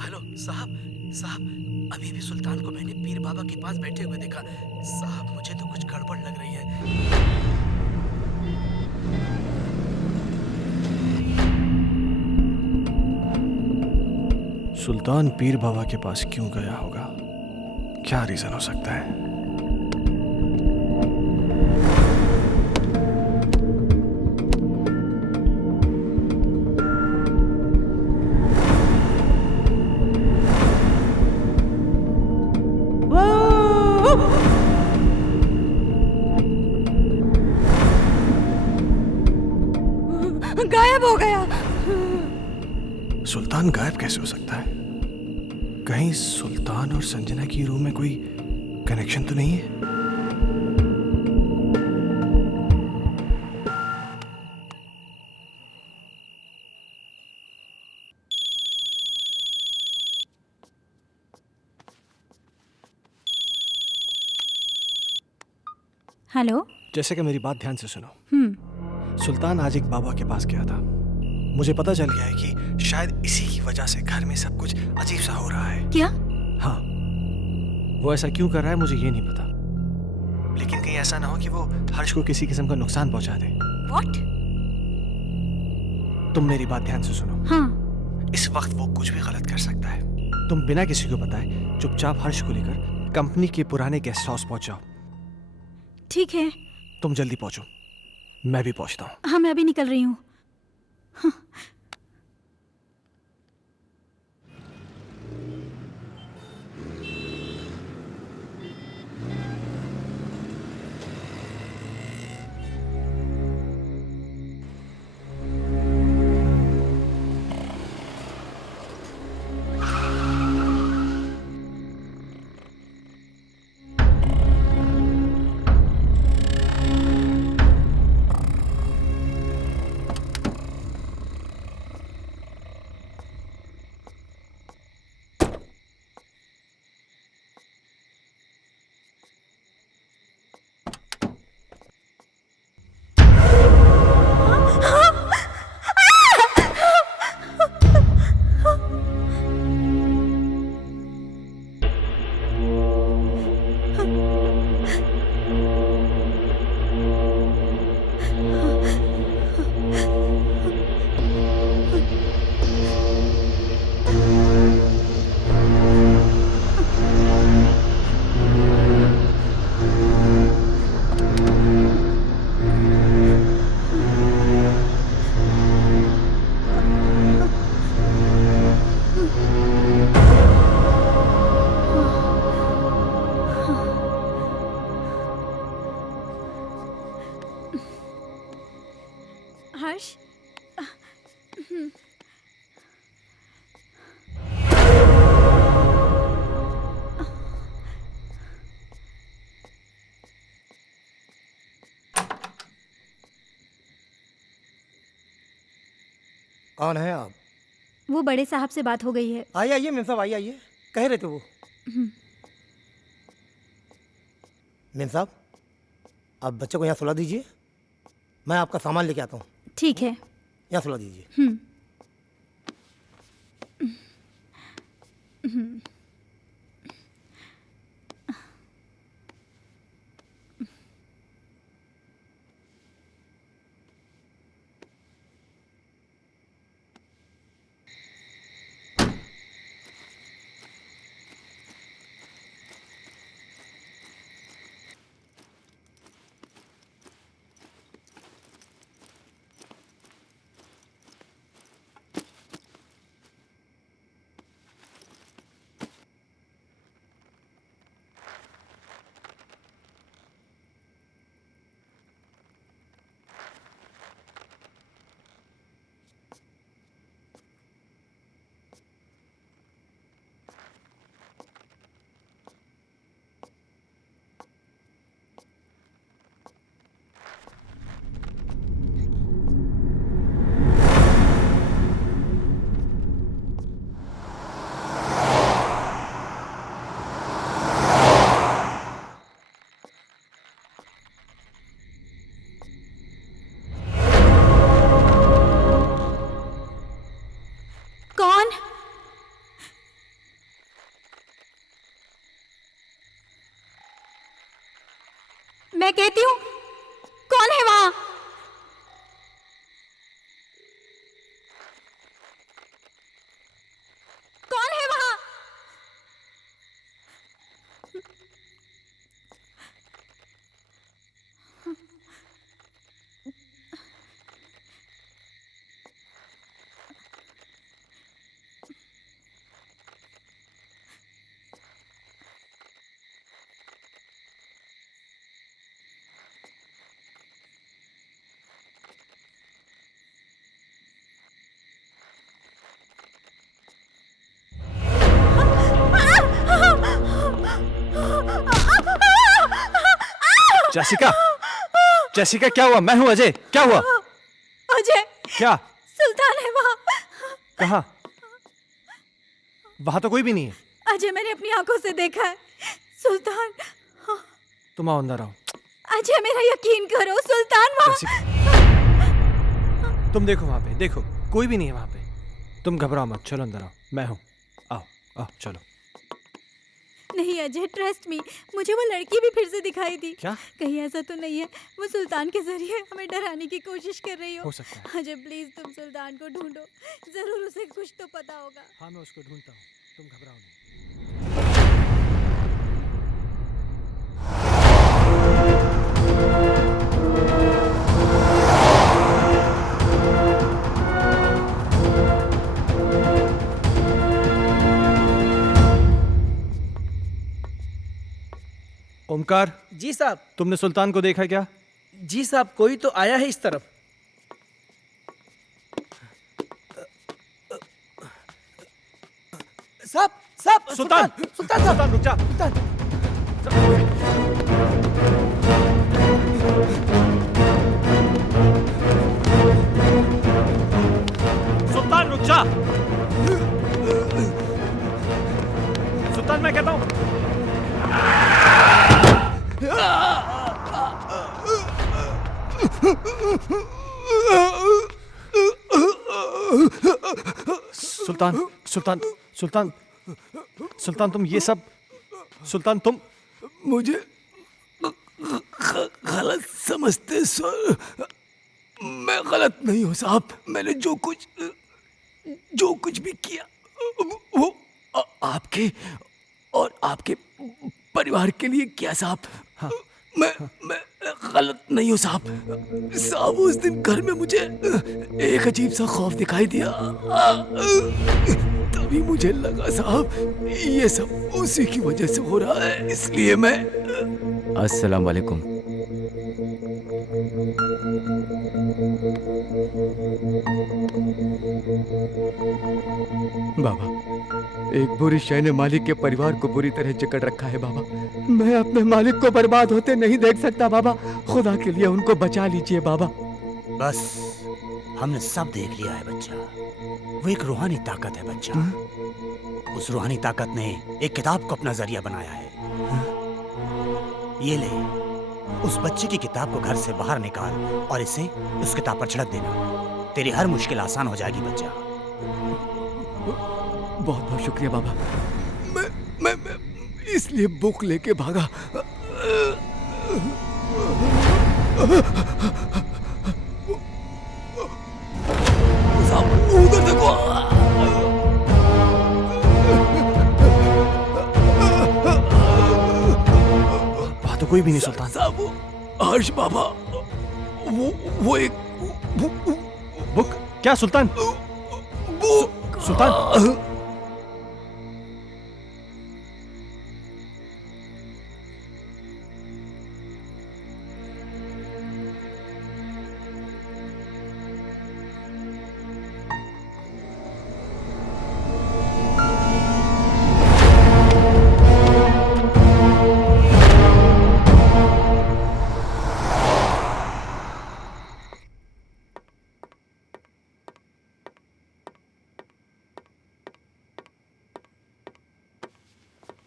हेलो हेलो साहब, साहब अभी भी सुल्तान को मैंने पीर बाबा के पास बैठे हुए देखा। साहब मुझे तो कुछ गड़बड़ लग रही है। सुल्तान पीर बाबा के पास क्यों गया होगा? क्या रीजन हो सकता है? गायब हो गया। सुल्तान गायब कैसे हो सकता है? कहीं सुल्तान और संजना की रूम में कोई कनेक्शन तो नहीं है? हेलो। जैसे कि मेरी बात ध्यान से सुनो। सुल्तान आज एक बाबा के पास गया था। मुझे पता चल गया है कि शायद इसी की वजह से घर में सब कुछ अजीब सा हो रहा है। क्या? हाँ, वो ऐसा क्यों कर रहा है मुझे ये नहीं पता, लेकिन कहीं ऐसा ना हो कि वो हर्ष को किसी किस्म का नुकसान पहुंचा दे। What? तुम मेरी बात ध्यान से सुनो। हाँ। इस वक्त वो कुछ भी गलत कर सकता है। तुम बिना किसी को बताए चुपचाप हर्ष को लेकर कंपनी के पुराने गेस्ट हाउस पहुंच जाओ। ठीक है। तुम जल्दी पहुंचो, मैं भी पहुंचता हूँ। हाँ, मैं अभी निकल रही हूँ। हाँ। हर्ष। कौन है आप? वो बड़े साहब से बात हो गई है। आइए आइए मेम साहब, आइए आइए। कह रहे थे वो। मेम साहब, आप बच्चे को यहाँ सुला दीजिए, मैं आपका सामान लेके आता हूँ। ठीक है। यहाँ सुला दीजिए। मैं कहती हूँ, कौन है वहां? कौन है वहां? जेसिका, जेसिका क्या हुआ? मैं हूं अजय, क्या हुआ? अजय, क्या? सुल्तान है वहां। कहाँ? वहां तो कोई भी नहीं है। अजय, मैंने अपनी आंखों से देखा है। सुल्तान। तुम आओ, अंदर आओ। अजय, मेरा यकीन करो, सुल्तान वहां। तुम देखो वहां पे, देखो कोई भी नहीं है वहां पे। तुम घबराओ मत, चलो अंदर आओ, मैं हूं। आओ आओ, चलो। नहीं अजय, ट्रस्ट मी, मुझे वो लड़की भी फिर से दिखाई दी। क्या? कहीं ऐसा तो नहीं है वो सुल्तान के जरिए हमें डराने की कोशिश कर रही हो सकता है। अजय प्लीज, तुम सुल्तान को ढूंढो, जरूर उसे कुछ तो पता होगा। हाँ, मैं उसको ढूंढता हूँ, तुम घबराओ नहीं। ओमकार। जी साहब। तुमने सुल्तान को देखा क्या? जी साहब, कोई तो आया है इस तरफ। साहब, साहब, सुल्तान, सुल्तान साहब, रुक जा। सुल्तान रुक जा। सुल्तान, मैं कहता हूं। सुल्तान, सुल्तान, सुल्तान, सुल्तान, तुम ये सब, सुल्तान तुम मुझे गलत समझते सर। मैं गलत नहीं हूँ साहब। मैंने जो कुछ भी किया वो आपके और आपके परिवार के लिए किया साहब। हाँ। मैं गलत नहीं हूँ साहब। साहब, उस दिन घर में मुझे एक अजीब सा खौफ दिखाई दिया। तभी मुझे लगा साहब ये सब उसी की वजह से हो रहा है, इसलिए मैं। अस्सलाम वालेकुम। बाबा, एक बुरी शय ने मालिक के परिवार को बुरी तरह जकड़ रखा है बाबा। मैं अपने मालिक को बर्बाद होते नहीं देख सकता बाबा। खुदा के लिए उनको बचा लीजिए बाबा। बस, हमने सब देख लिया है बच्चा। वो एक रूहानी ताकत है बच्चा। उस रूहानी ताकत ने एक किताब को अपना जरिया बनाया है। ये ले, उस बच्चे की किताब को घर से बाहर निकाल और इसे उस किताब पर छिड़क देना। तेरी हर मुश्किल आसान हो जाएगी बच्चा। बहुत बहुत शुक्रिया बाबा। मैं इसलिए बुक लेके भागा। उधर देखो। वहां तो कोई भी नहीं सुल्तान। साहब, हर्ष बाबा, वो एक बुक। क्या सुल्तान? सुल्तान,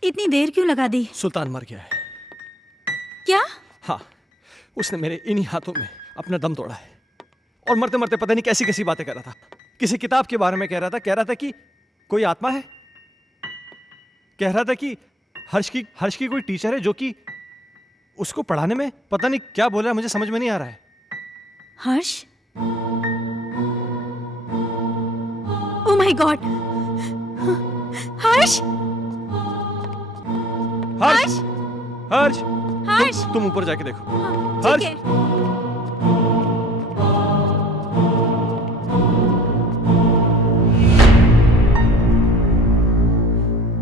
इतनी देर क्यों लगा दी? सुल्तान मर गया है। क्या? हाँ, उसने मेरे इन्हीं हाथों में अपना दम तोड़ा है। और मरते मरते पता नहीं कैसी कैसी बातें कर रहा था। किसी किताब के बारे में कह रहा था कि कोई आत्मा है। कह रहा था कि हर्ष की कोई टीचर है जो कि उसको पढ़ाने में पता नहीं क्या बोल रहा है, मुझे समझ में नहीं आ रहा है। हर्ष, ओ माय गॉड, हर्ष, हर्ष, हर्ष, हर्ष, तुम ऊपर जाके देखो। ठीक है।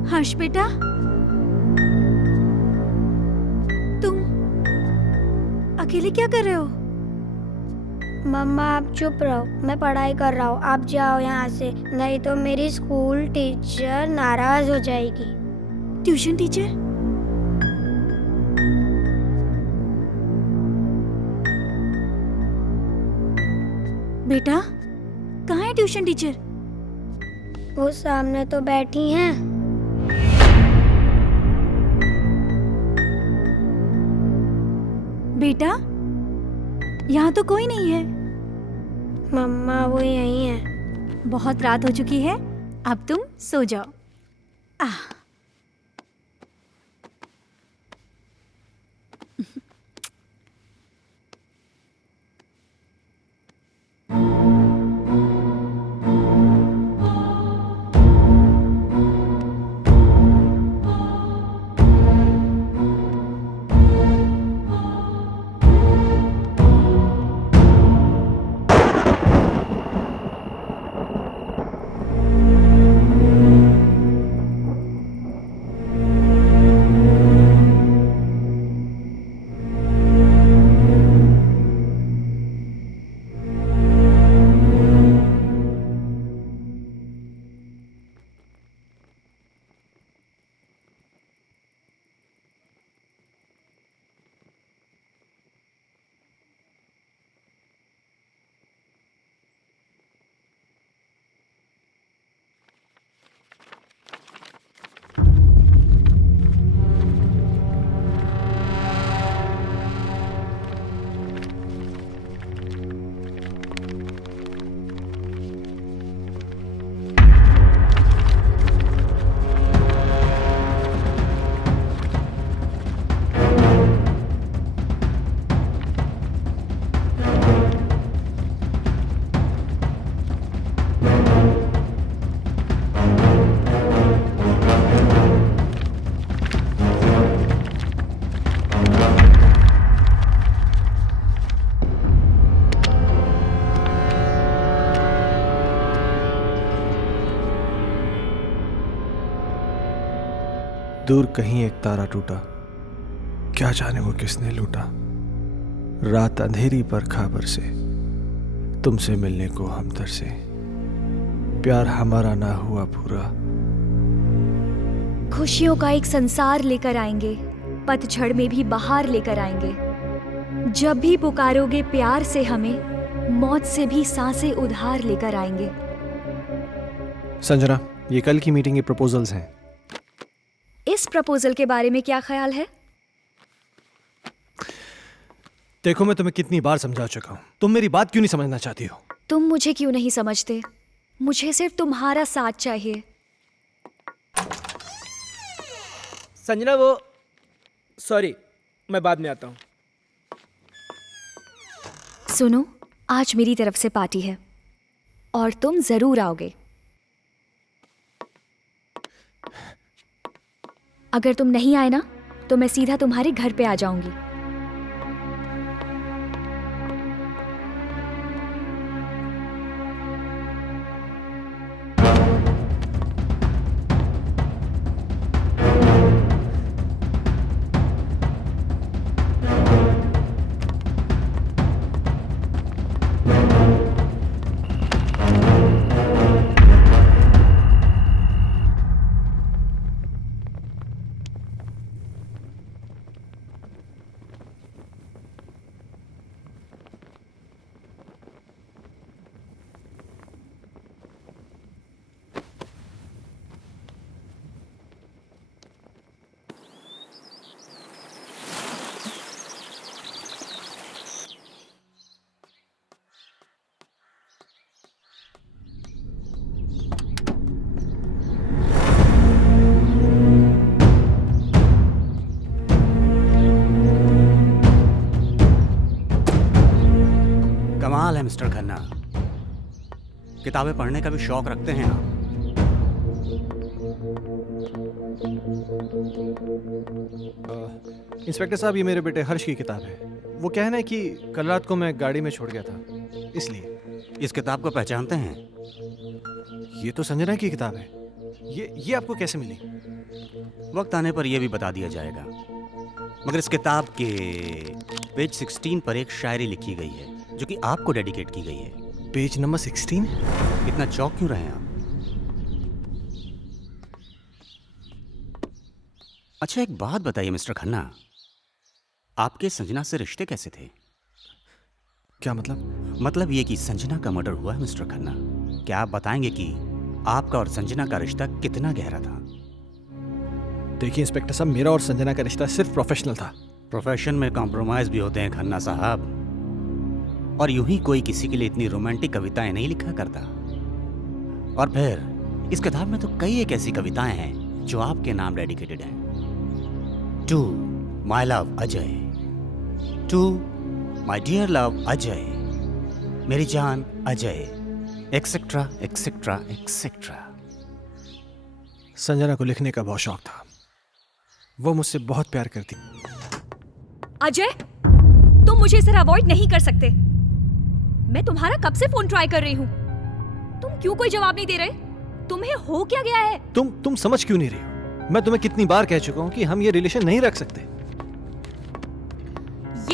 हर्ष बेटा, तुम अकेले क्या कर रहे हो? मम्मा आप चुप रहो, मैं पढ़ाई कर रहा हूँ। आप जाओ यहाँ से, नहीं तो मेरी स्कूल टीचर नाराज हो जाएगी। Tuition teacher? बेटा, कहाँ है ट्यूशन टीचर? वो सामने तो बैठी हैं। बेटा, यहाँ तो कोई नहीं है। मम्मा वो यहीं है। बहुत रात हो चुकी है, अब तुम सो जाओ। दूर कहीं एक तारा टूटा, क्या जाने वो किसने लूटा। रात अंधेरी पर खबर से, तुमसे मिलने को हम तरसे। प्यार हमारा ना हुआ पूरा। खुशियों का एक संसार लेकर आएंगे, पतझड़ में भी बहार लेकर आएंगे। जब भी पुकारोगे प्यार से हमें, मौत से भी सांसें उधार लेकर आएंगे। संजना, ये कल की मीटिंग के प्रपोजल्स हैं। इस प्रपोजल के बारे में क्या ख्याल है? देखो, मैं तुम्हें कितनी बार समझा चुका हूं, तुम मेरी बात क्यों नहीं समझना चाहती हो? तुम मुझे क्यों नहीं समझते? मुझे सिर्फ तुम्हारा साथ चाहिए। संजना, वो सॉरी, मैं बाद में आता हूँ। सुनो, आज मेरी तरफ से पार्टी है और तुम जरूर आओगे। अगर तुम नहीं आए ना, तो मैं सीधा तुम्हारे घर पे आ जाऊंगी। मिस्टर खन्ना, किताबें पढ़ने का भी शौक रखते हैं आप? इंस्पेक्टर साहब, ये मेरे बेटे हर्ष की किताब है। वो कहना है कि कल रात को मैं गाड़ी में छोड़ गया था, इसलिए। इस किताब को पहचानते हैं? ये तो संजना की किताब है। ये आपको कैसे मिली? वक्त आने पर यह भी बता दिया जाएगा, मगर इस किताब के पेज 16 पर एक शायरी लिखी गई है जो कि आपको डेडिकेट की गई है। Page number 16? इतना चौंक क्यों रहे हैं आप? अच्छा, एक बात बताइए मिस्टर खन्ना, आपके संजना से रिश्ते कैसे थे? क्या मतलब? मतलब ये कि संजना का मर्डर हुआ है मिस्टर खन्ना। क्या आप बताएंगे कि आपका और संजना का रिश्ता कितना गहरा था? देखिए इंस्पेक्टर साहब, मेरा और संजना का रिश्ता सिर्फ प्रोफेशनल था। प्रोफेशन में कॉम्प्रोमाइज भी होते हैं खन्ना साहब, और यूं ही कोई किसी के लिए इतनी रोमांटिक कविताएं नहीं लिखा करता। और फिर इस किताब में तो कई एक ऐसी कविताएं हैं जो आपके नाम डेडिकेटेड हैं। To my love Ajay, to my dear love Ajay, मेरी जान Ajay, et cetera et cetera et cetera. Sanjana को लिखने का बहुत शौक था। वो मुझसे बहुत प्यार करती। अजय, तुम मुझे इसे अवॉइड नहीं कर सकते। मैं तुम्हारा कब से फोन ट्राई कर रही हूँ, तुम क्यों कोई जवाब नहीं दे रहे? तुम्हें हो क्या गया है? तुम समझ क्यों नहीं रही हो? मैं तुम्हें कितनी बार कह चुका हूँ कि हम ये रिलेशन नहीं रख सकते।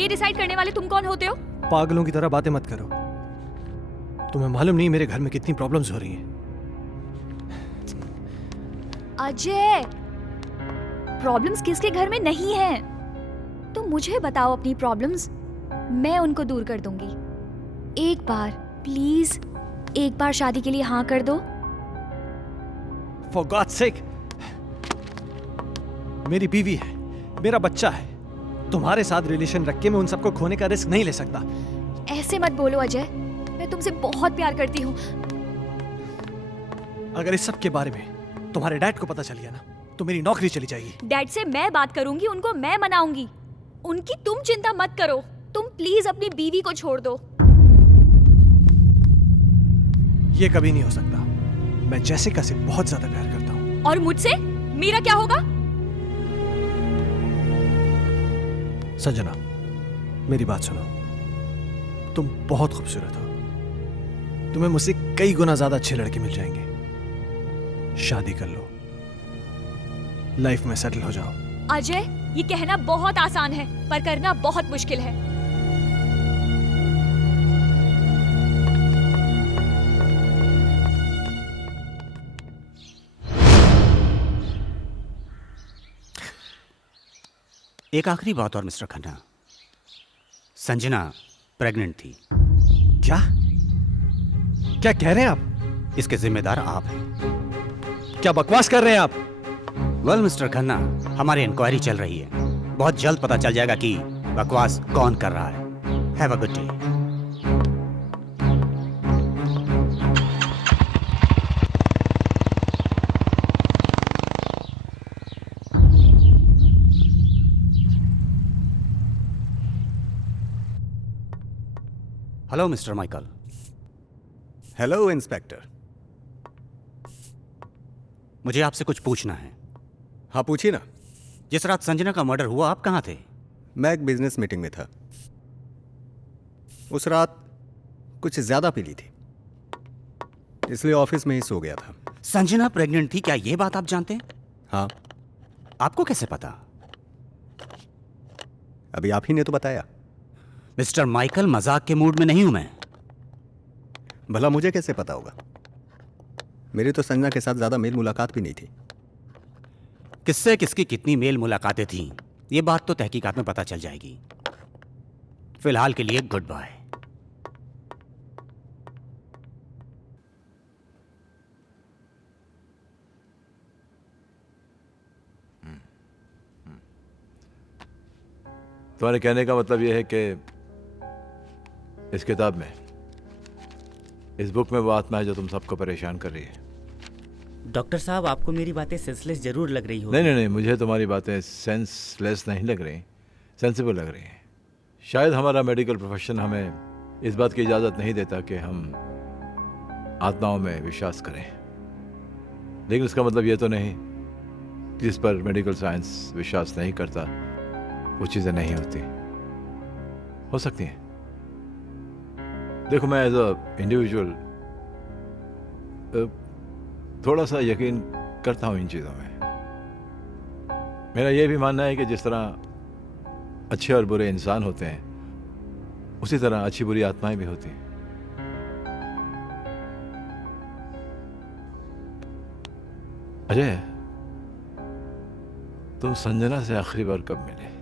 ये डिसाइड करने वाले तुम कौन होते हो? पागलों की तरह बातें मत करो। तुम्हें मालूम नहीं मेरे घर में कितनी प्रॉब्लम्स हो रही हैं। अजय, प्रॉब्लम्स किसके घर में नहीं है? तुम मुझे बताओ अपनी प्रॉब्लम्स, मैं उनको दूर कर दूंगी। एक बार प्लीज, एक बार शादी के लिए हाँ कर दो। For God's sake, मेरी बीवी है, मेरा बच्चा है। तुम्हारे साथ रिलेशन रख के मैं उन सबको खोने का रिस्क नहीं ले सकता। ऐसे मत बोलो अजय, मैं तुमसे बहुत प्यार करती हूँ। अगर इस सब के बारे में तुम्हारे डैड को पता चल गया ना, तो मेरी नौकरी चली जाएगी। डैड से मैं बात करूंगी, उनको मैं मनाऊंगी। उनकी तुम चिंता मत करो। तुम प्लीज अपनी बीवी को छोड़ दो। ये कभी नहीं हो सकता। मैं जैसिका से बहुत ज्यादा प्यार करता हूँ। और मुझसे मेरा क्या होगा? संजना, मेरी बात सुनो। तुम बहुत खूबसूरत हो। तुम्हें मुझसे कई गुना ज्यादा अच्छे लड़के मिल जाएंगे। शादी कर लो, लाइफ में सेटल हो जाओ। अजय, ये कहना बहुत आसान है पर करना बहुत मुश्किल है। एक आखिरी बात और मिस्टर खन्ना, संजना प्रेग्नेंट थी। क्या क्या कह रहे हैं आप? इसके जिम्मेदार आप हैं। क्या बकवास कर रहे हैं आप? वेल मिस्टर खन्ना, हमारी इंक्वायरी चल रही है, बहुत जल्द पता चल जाएगा कि बकवास कौन कर रहा है। Have a good day. Hello mister Michael. Hello inspector. मुझे आपसे कुछ पूछना है। हाँ पूछिए ना। जिस रात संजना का मर्डर हुआ आप कहाँ थे? मैं एक बिजनेस मीटिंग में था। उस रात कुछ ज्यादा पी ली थी, इसलिए ऑफिस में ही सो गया था। संजना प्रेग्नेंट थी, क्या ये बात आप जानते हैं? हाँ। आपको कैसे पता? अभी आप ही ने तो बताया। मिस्टर माइकल, मजाक के मूड में नहीं हूं मैं। भला मुझे कैसे पता होगा? मेरी तो संजना के साथ ज्यादा मेल मुलाकात भी नहीं थी। किससे किसकी कितनी मेल मुलाकातें थीं, ये बात तो तहकीकात में पता चल जाएगी। फिलहाल के लिए गुड बाय। तुम्हारे कहने का मतलब यह है कि इस किताब में, इस बुक में वो आत्मा है जो तुम सबको परेशान कर रही है। डॉक्टर साहब, आपको मेरी बातें सेंसलेस जरूर लग रही हो। नहीं, मुझे तुम्हारी बातें सेंसलेस नहीं लग रही, सेंसिबल लग रही हैं। शायद हमारा मेडिकल प्रोफेशन हमें इस बात की इजाज़त नहीं देता कि हम आत्माओं में विश्वास करें, लेकिन इसका मतलब ये तो नहीं जिस पर मेडिकल साइंस विश्वास नहीं करता वो चीज़ें नहीं होती, हो सकती हैं। देखो, मैं एज अ इंडिविजुअल थोड़ा सा यकीन करता हूँ इन चीज़ों में। मेरा ये भी मानना है कि जिस तरह अच्छे और बुरे इंसान होते हैं, उसी तरह अच्छी बुरी आत्माएं भी होती हैं। अजय, तुम संजना से आखिरी बार कब मिले?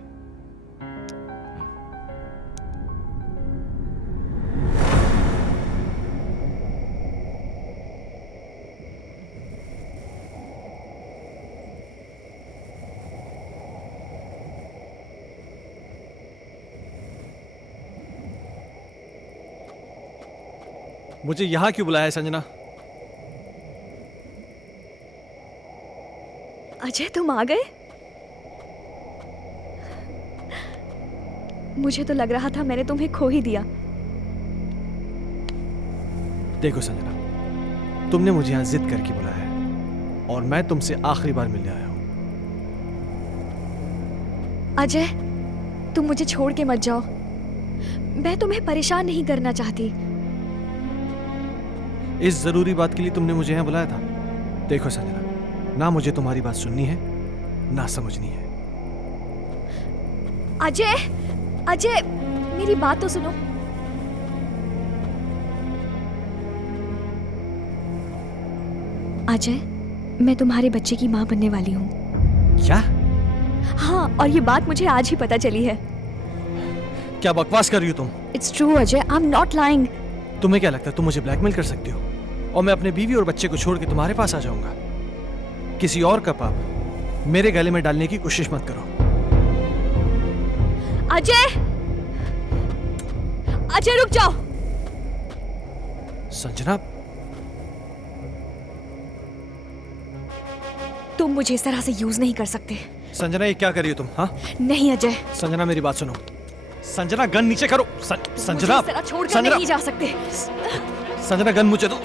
मुझे यहां क्यों बुलाया है संजना? अजय, तुम आ गए? मुझे तो लग रहा था मैंने तुम्हें खो ही दिया। देखो संजना, तुमने मुझे यहां जिद करके बुलाया है और मैं तुमसे आखिरी बार मिलने आया हूं। अजय, तुम मुझे छोड़ के मत जाओ। मैं तुम्हें परेशान नहीं करना चाहती। इस जरूरी बात के लिए तुमने मुझे यहां बुलाया था? देखो संजना, ना मुझे तुम्हारी बात सुननी है ना समझनी है। अजय, अजय, मेरी बात तो सुनो। अजय, मैं तुम्हारे बच्चे की माँ बनने वाली हूँ। क्या? हाँ, और ये बात मुझे आज ही पता चली है। क्या बकवास कर रही हो तुम? It's true Ajay, I am not lying. तुम्हें क्या लगता है तुम मुझे ब्लैकमेल कर सकती हो और मैं अपने बीवी और बच्चे को छोड़ के तुम्हारे पास आ जाऊंगा? किसी और का पाप मेरे गले में डालने की कोशिश मत करो। अजय, अजय रुक जाओ। संजना, तुम मुझे इस तरह से यूज नहीं कर सकते। संजना, ये क्या कर रही हो तुम? हाँ? नहीं अजय। संजना, मेरी बात सुनो। संजना, गन नीचे करो। संजना, मुझे इस तरह छोड़कर नहीं जा सकते। संजना, गन मुझे दो।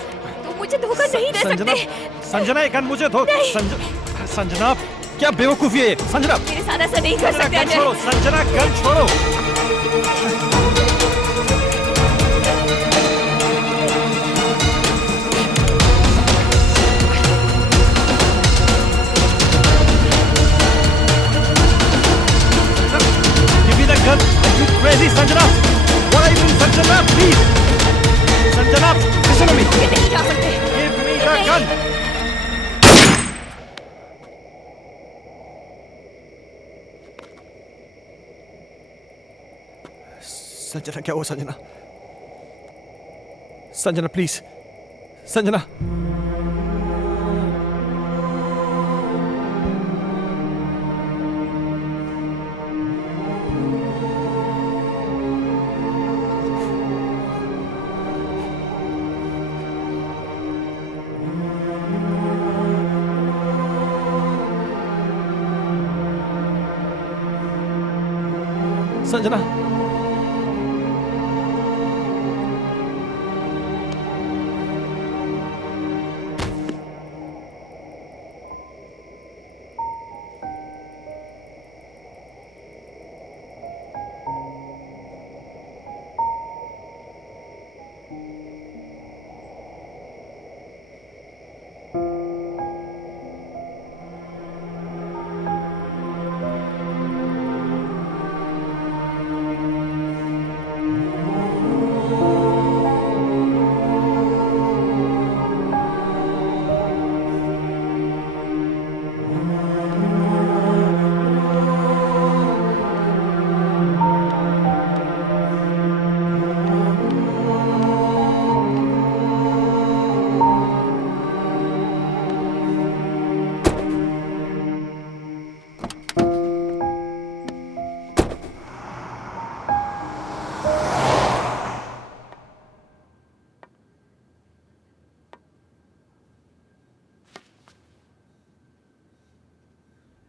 तुम मुझे धोखा नहीं दे सकते। संजना, ये गन मुझे दो। संजना, क्या बेवकूफी है ये? संजना, मेरे साथ ऐसा नहीं कर सकते अजय। छोड़ो संजना, गन छोड़ो। Crazy, Sanjana! What are you doing, Sanjana? Please! Sanjana, listen to me! नहीं जा सकते। Give me the gun! Sanjana, क्या हुआ संजना? संजना, प्लीज! संजना! संजना,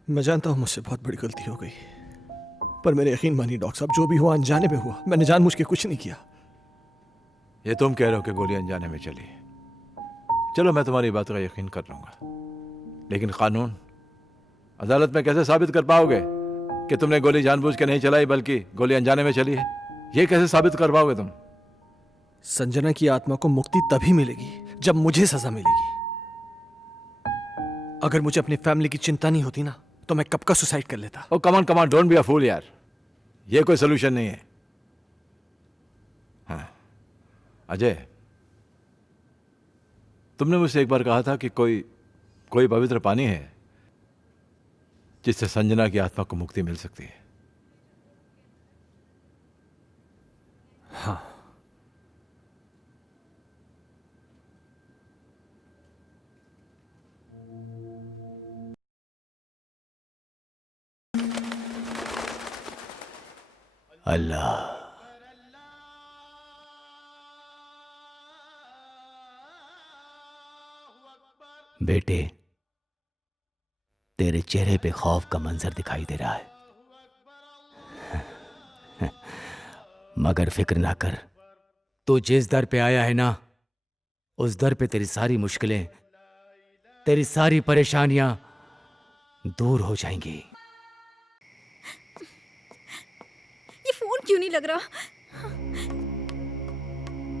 मैं जानता हूं मुझसे बहुत बड़ी गलती हो गई, पर मेरे यकीन मानिए डॉक्टर साहब, जो भी हुआ अनजाने में हुआ। मैंने जानबूझ के कुछ नहीं किया। ये तुम कह रहे हो कि गोली अनजाने में चली। चलो मैं तुम्हारी बात का यकीन कर लूंगा, लेकिन कानून अदालत में कैसे साबित कर पाओगे कि तुमने गोली जानबूझ के नहीं चलाई बल्कि गोली अनजाने में चली है? ये कैसे साबित कर पाओगे तुम? संजना की आत्मा को मुक्ति तभी मिलेगी जब मुझे सजा मिलेगी। अगर मुझे अपनी फैमिली की चिंता नहीं होती ना तो मैं कब का सुसाइड कर लेता। ओ कमान कमान, डोंट बी अ फूल यार, ये कोई सोल्यूशन नहीं है। हाँ अजय, तुमने मुझसे एक बार कहा था कि कोई पवित्र पानी है जिससे संजना की आत्मा को मुक्ति मिल सकती है। हाँ, अल्लाह, बेटे तेरे चेहरे पे खौफ का मंजर दिखाई दे रहा है, मगर फिक्र ना कर, तू जिस दर पे आया है ना उस दर पे तेरी सारी मुश्किलें, तेरी सारी परेशानियां दूर हो जाएंगी। ये फोन क्यों नहीं लग रहा?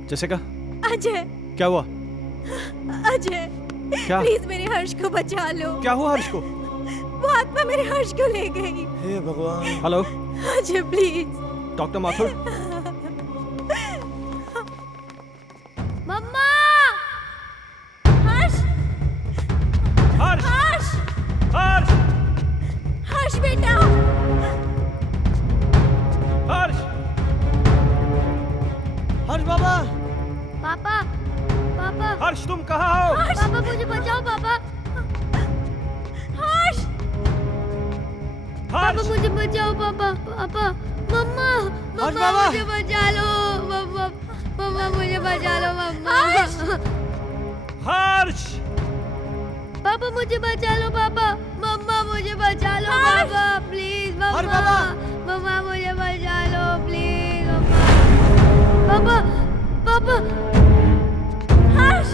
जैसिका, अजय, क्या हुआ? अजय, क्या? प्लीज मेरे हर्ष को बचा लो। क्या हुआ हर्ष को? वो आत्मा मेरे हर्ष को ले गई। हे भगवान। Hello Ajay please. Doctor Mathur. मम्मा! हर्ष! हर्ष! हर्ष! हर्ष! हर्ष बेटा! हर्ष! हर्ष बाबा! पापा, पापा, हर्ष तुम कहाँ हो? पापा मुझे बचाओ पापा। हर्ष! पापा मुझे बचाओ पापा, पापा, मम्मा, मम्मा मुझे बचा लो, मम्मा, मम्मा मुझे बचा लो, मम्मा। हर्ष! पापा मुझे बचा लो पापा, मम्मा मुझे बचा लो पापा, प्लीज मम्मा, मम्मा मुझे बचा लो प्लीज मम्मा, पापा, पापा। हर्ष!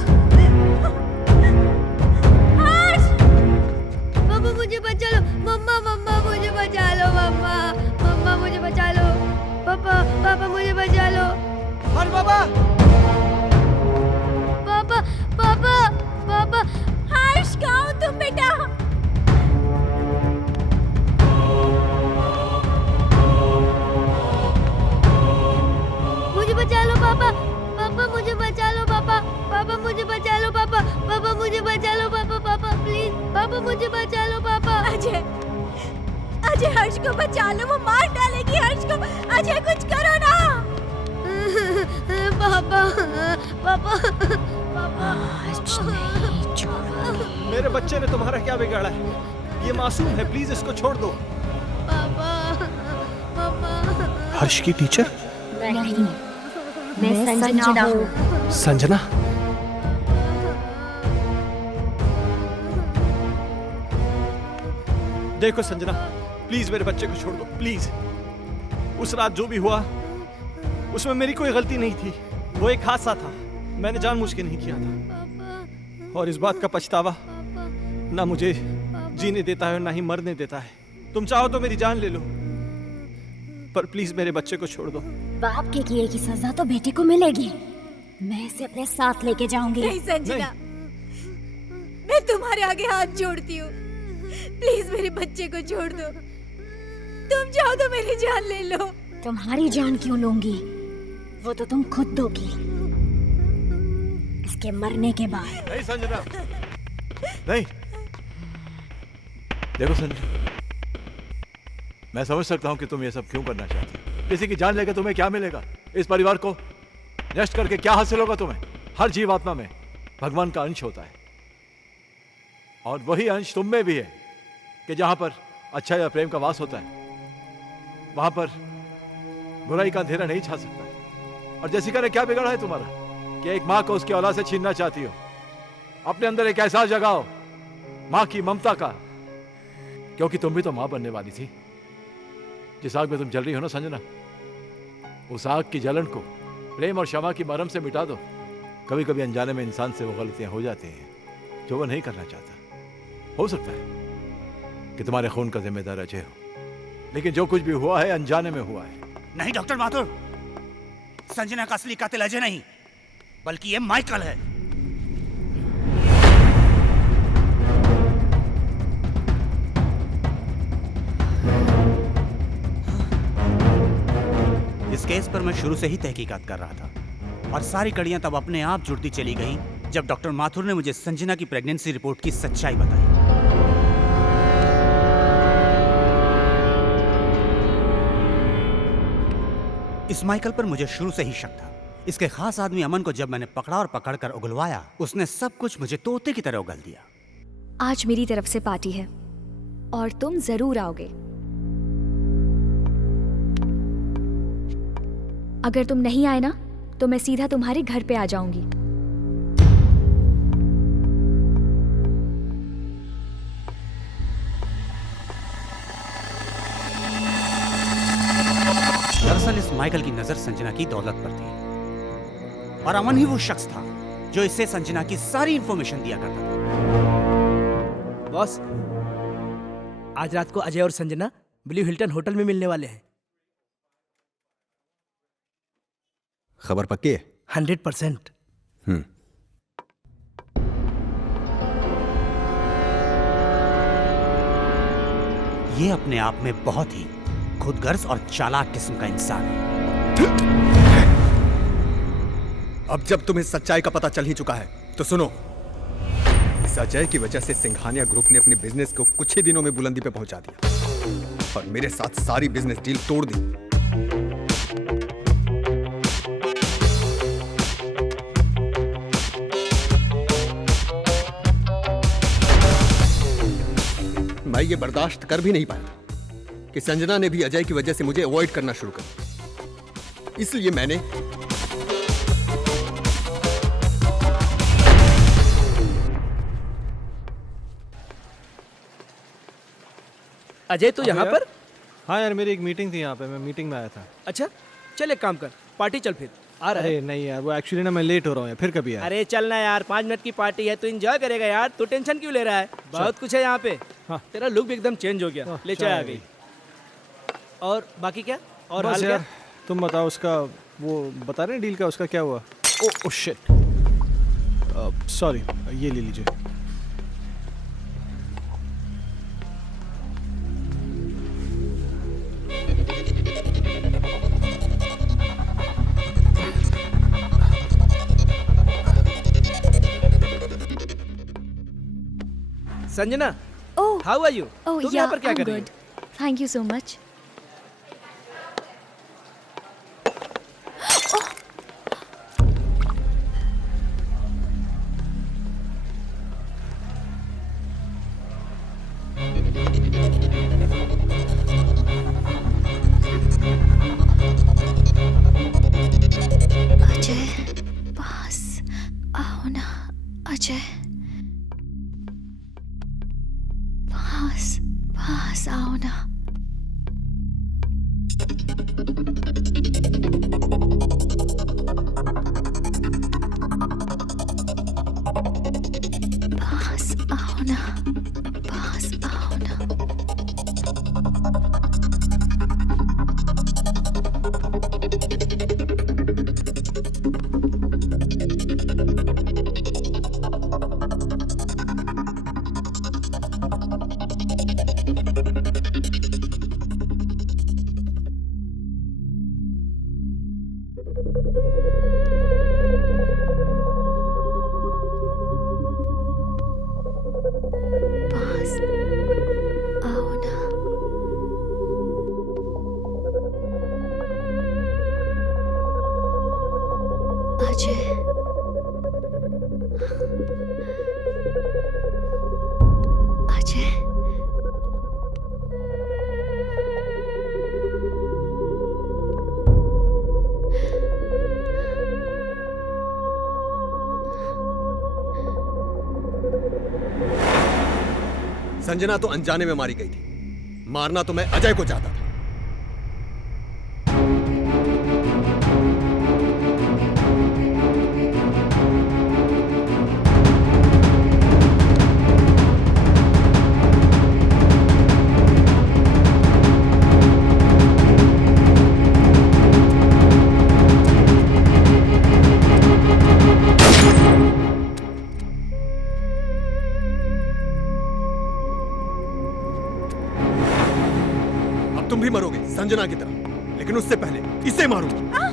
हर्ष! पापा मुझे बचा लो, मम्मा, मम्मा मुझे बचा लो, मम्मा, मम्मा मुझे बचा लो, पापा, पापा मुझे बचा लो। हर्ष बाबा! पापा, पापा, पापा। हर्ष कहाँ हो तुम बेटा? मुझे बचा लो पापा, पापा मुझे बचा लो पापा, पापा मुझे बचा लो पापा, पापा मुझे बचा लो पापा, पापा प्लीज, पापा मुझे बचा लो पापा। अजय, अजय हर्ष को बचा लो, वो मार डालेगी हर्ष को। अजय कुछ करो ना। पापा, पापा, पापा। मेरे बच्चे ने तुम्हारा क्या बिगाड़ा है? ये मासूम है, प्लीज इसको छोड़ दो। पापा, पापा। हर्ष की टीचर? नहीं, मैं संजना हूँ। संजना? देखो संजना, प्लीज मेरे बच्चे को छोड़ दो, प्लीज। उस रात जो भी हुआ उसमें मेरी कोई गलती नहीं थी, वो एक हादसा था, मैंने जानबूझ के नहीं किया था। और इस बात का पछतावा ना मुझे जीने देता है और ना ही मरने देता है। तुम चाहो तो मेरी जान ले लो, पर प्लीज मेरे बच्चे को छोड़ दो। बाप के किए की सजा तो बेटे को मिलेगी, मैं इसे अपने साथ लेके जाऊंगी। नहीं संजना, मैं तुम्हारे आगे हाथ जोड़ती हूँ, प्लीज मेरे बच्चे को छोड़ दो। तुम चाहो तो मेरी जान ले लो। तुम्हारी जान क्यों लूंगी, वो तो तुम खुद दोगी इसके मरने के बाद। नहीं संजना, नहीं। देखो संजना, मैं समझ सकता हूं कि तुम ये सब क्यों करना चाहती हो। किसी की जान लेकर तुम्हें क्या मिलेगा? इस परिवार को नष्ट करके क्या हासिल होगा तुम्हें? हर जीवात्मा में भगवान का अंश होता है, और वही अंश तुम में भी है कि जहां पर अच्छा या प्रेम का वास होता है वहां पर बुराई का अंधेरा नहीं छा सकता। और जैसिका ने क्या बिगाड़ा है तुम्हारा कि एक माँ को उसकी औलाद से छीनना चाहती हो? अपने अंदर एक एहसास जगाओ माँ की ममता का, क्योंकि तुम भी तो माँ बनने वाली थी। जिस आग में तुम जल रही हो ना संजना, उस आग की जलन को प्रेम और क्षमा की मरहम से मिटा दो। कभी कभी अनजाने में इंसान से वो गलतियां हो जाती हैं जो वो नहीं करना चाहता। हो सकता है कि तुम्हारे खून का जिम्मेदार अजय हो, लेकिन जो कुछ भी हुआ है अनजाने में हुआ है। नहीं डॉक्टर माथुर, संजना का असली कातिल अजय नहीं बल्कि ये माइकल है। इस केस पर मैं शुरू से ही तहकीकात कर रहा था और सारी कड़ियां तब अपने आप जुड़ती चली गईं जब डॉक्टर माथुर ने मुझे संजना की प्रेगनेंसी रिपोर्ट की सच्चाई बताई। इस माइकल पर मुझे शुरू से ही शक था। इसके खास आदमी अमन को जब मैंने पकड़ा और पकड़कर उगलवाया, उसने सब कुछ मुझे तोते की तरह उगल दिया। आज मेरी तरफ से पार्टी है और तुम जरूर आओगे। अगर तुम नहीं आए ना तो मैं सीधा तुम्हारे घर पे आ जाऊंगी। दरअसल इस माइकल की नजर संजना की दौलत पर थी और अमन ही वो शख्स था जो इससे संजना की सारी इंफॉर्मेशन दिया करता था। बॉस, आज रात को अजय और संजना ब्लू हिल्टन होटल में मिलने वाले हैं। खबर पक्की है? 100%। ये अपने आप में बहुत ही खुदगर्ज और चालाक किस्म का इंसान है। अब जब तुम्हें सच्चाई का पता चल ही चुका है तो सुनो। इस अजय की वजह से सिंघानिया ग्रुप ने अपने बिजनेस को कुछ ही दिनों में बुलंदी पे पहुंचा दिया और मेरे साथ सारी बिजनेस डील तोड़ दी। मैं ये बर्दाश्त कर भी नहीं पाया कि संजना ने भी अजय की वजह से मुझे अवॉइड करना शुरू कर दिया। इसलिए मैंने अजय तो यहाँ पर? हाँ यार, मेरी एक मीटिंग थी यहाँ पे, मैं मीटिंग में आया था। अच्छा, चल एक काम कर, पार्टी चल फिर। आ रहा है? अरे नहीं यार, वो एक्चुअली ना मैं लेट हो रहा हूँ यार, फिर कभी यार। अरे चलना यार, 5 मिनट की पार्टी है, तू एंजॉय करेगा यार, तू टेंशन क्यों ले रहा है? बहुत कुछ है यहाँ पे। हाँ। तेरा लुक भी एकदम चेंज हो गया, ले चाय आ गई। और बाकी क्या? और हाल क्या? तुम बताओ, उसका वो बता रहे हैं डील का, उसका क्या हुआ? ओह शिट, सॉरी, ये ले लीजिए। Sanjana, oh, how are you? Oh तुम यहाँ पर क्या कर रही हो? Thank you so much. Ajay, पास आओ ना अजय, पास आओ ना। पास आओ ना, पास आओ ना। पास आओ ना। अजय, अजय, संजना तो अनजाने में मारी गई थी, मारना तो मैं अजय को चाहता था। तुम भी मरोगे संजना की तरह, लेकिन उससे पहले इसे मारूंगा।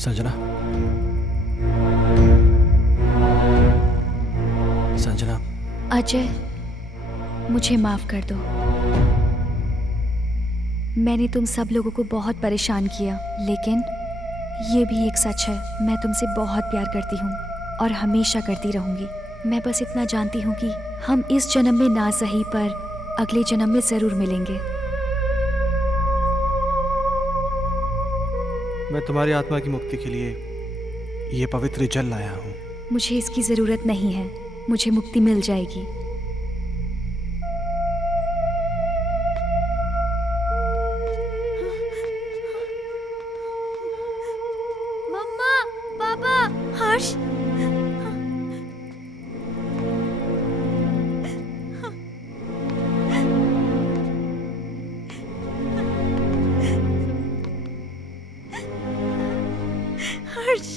संजना, संजना। अजय, मुझे माफ कर दो। मैंने तुम सब लोगों को बहुत परेशान किया, लेकिन ये भी एक सच है, मैं तुमसे बहुत प्यार करती हूँ और हमेशा करती रहूँगी। मैं बस इतना जानती हूँ कि हम इस जन्म में ना सही पर अगले जन्म में ज़रूर मिलेंगे। मैं तुम्हारी आत्मा की मुक्ति के लिए ये पवित्र जल लाया हूँ। मुझे इसकी ज़रूरत नहीं है, मुझे मुक्ति मिल जाएगी। मम्मा, पापा, हर्ष। हर्ष।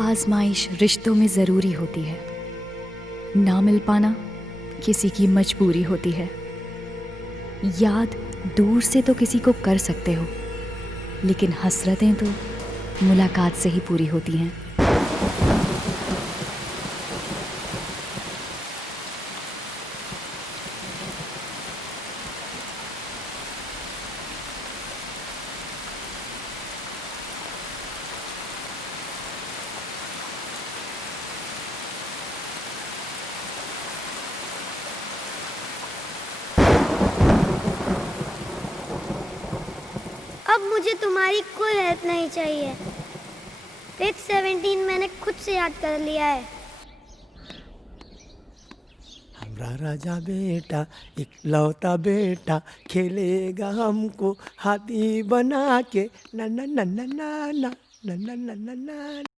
आजमाइश रिश्तों में ज़रूरी होती है, ना मिल पाना किसी की मजबूरी होती है। याद दूर से तो किसी को कर सकते हो, लेकिन हसरतें तो मुलाकात से ही पूरी होती हैं। अब मुझे तुम्हारी कोई हेल्प नहीं चाहिए। पेज 17 मैंने खुद से याद कर लिया है। हमारा राजा बेटा इकलौता बेटा खेलेगा हमको हाथी बना के ना ना ना ना ना ना ना ना ना ना ना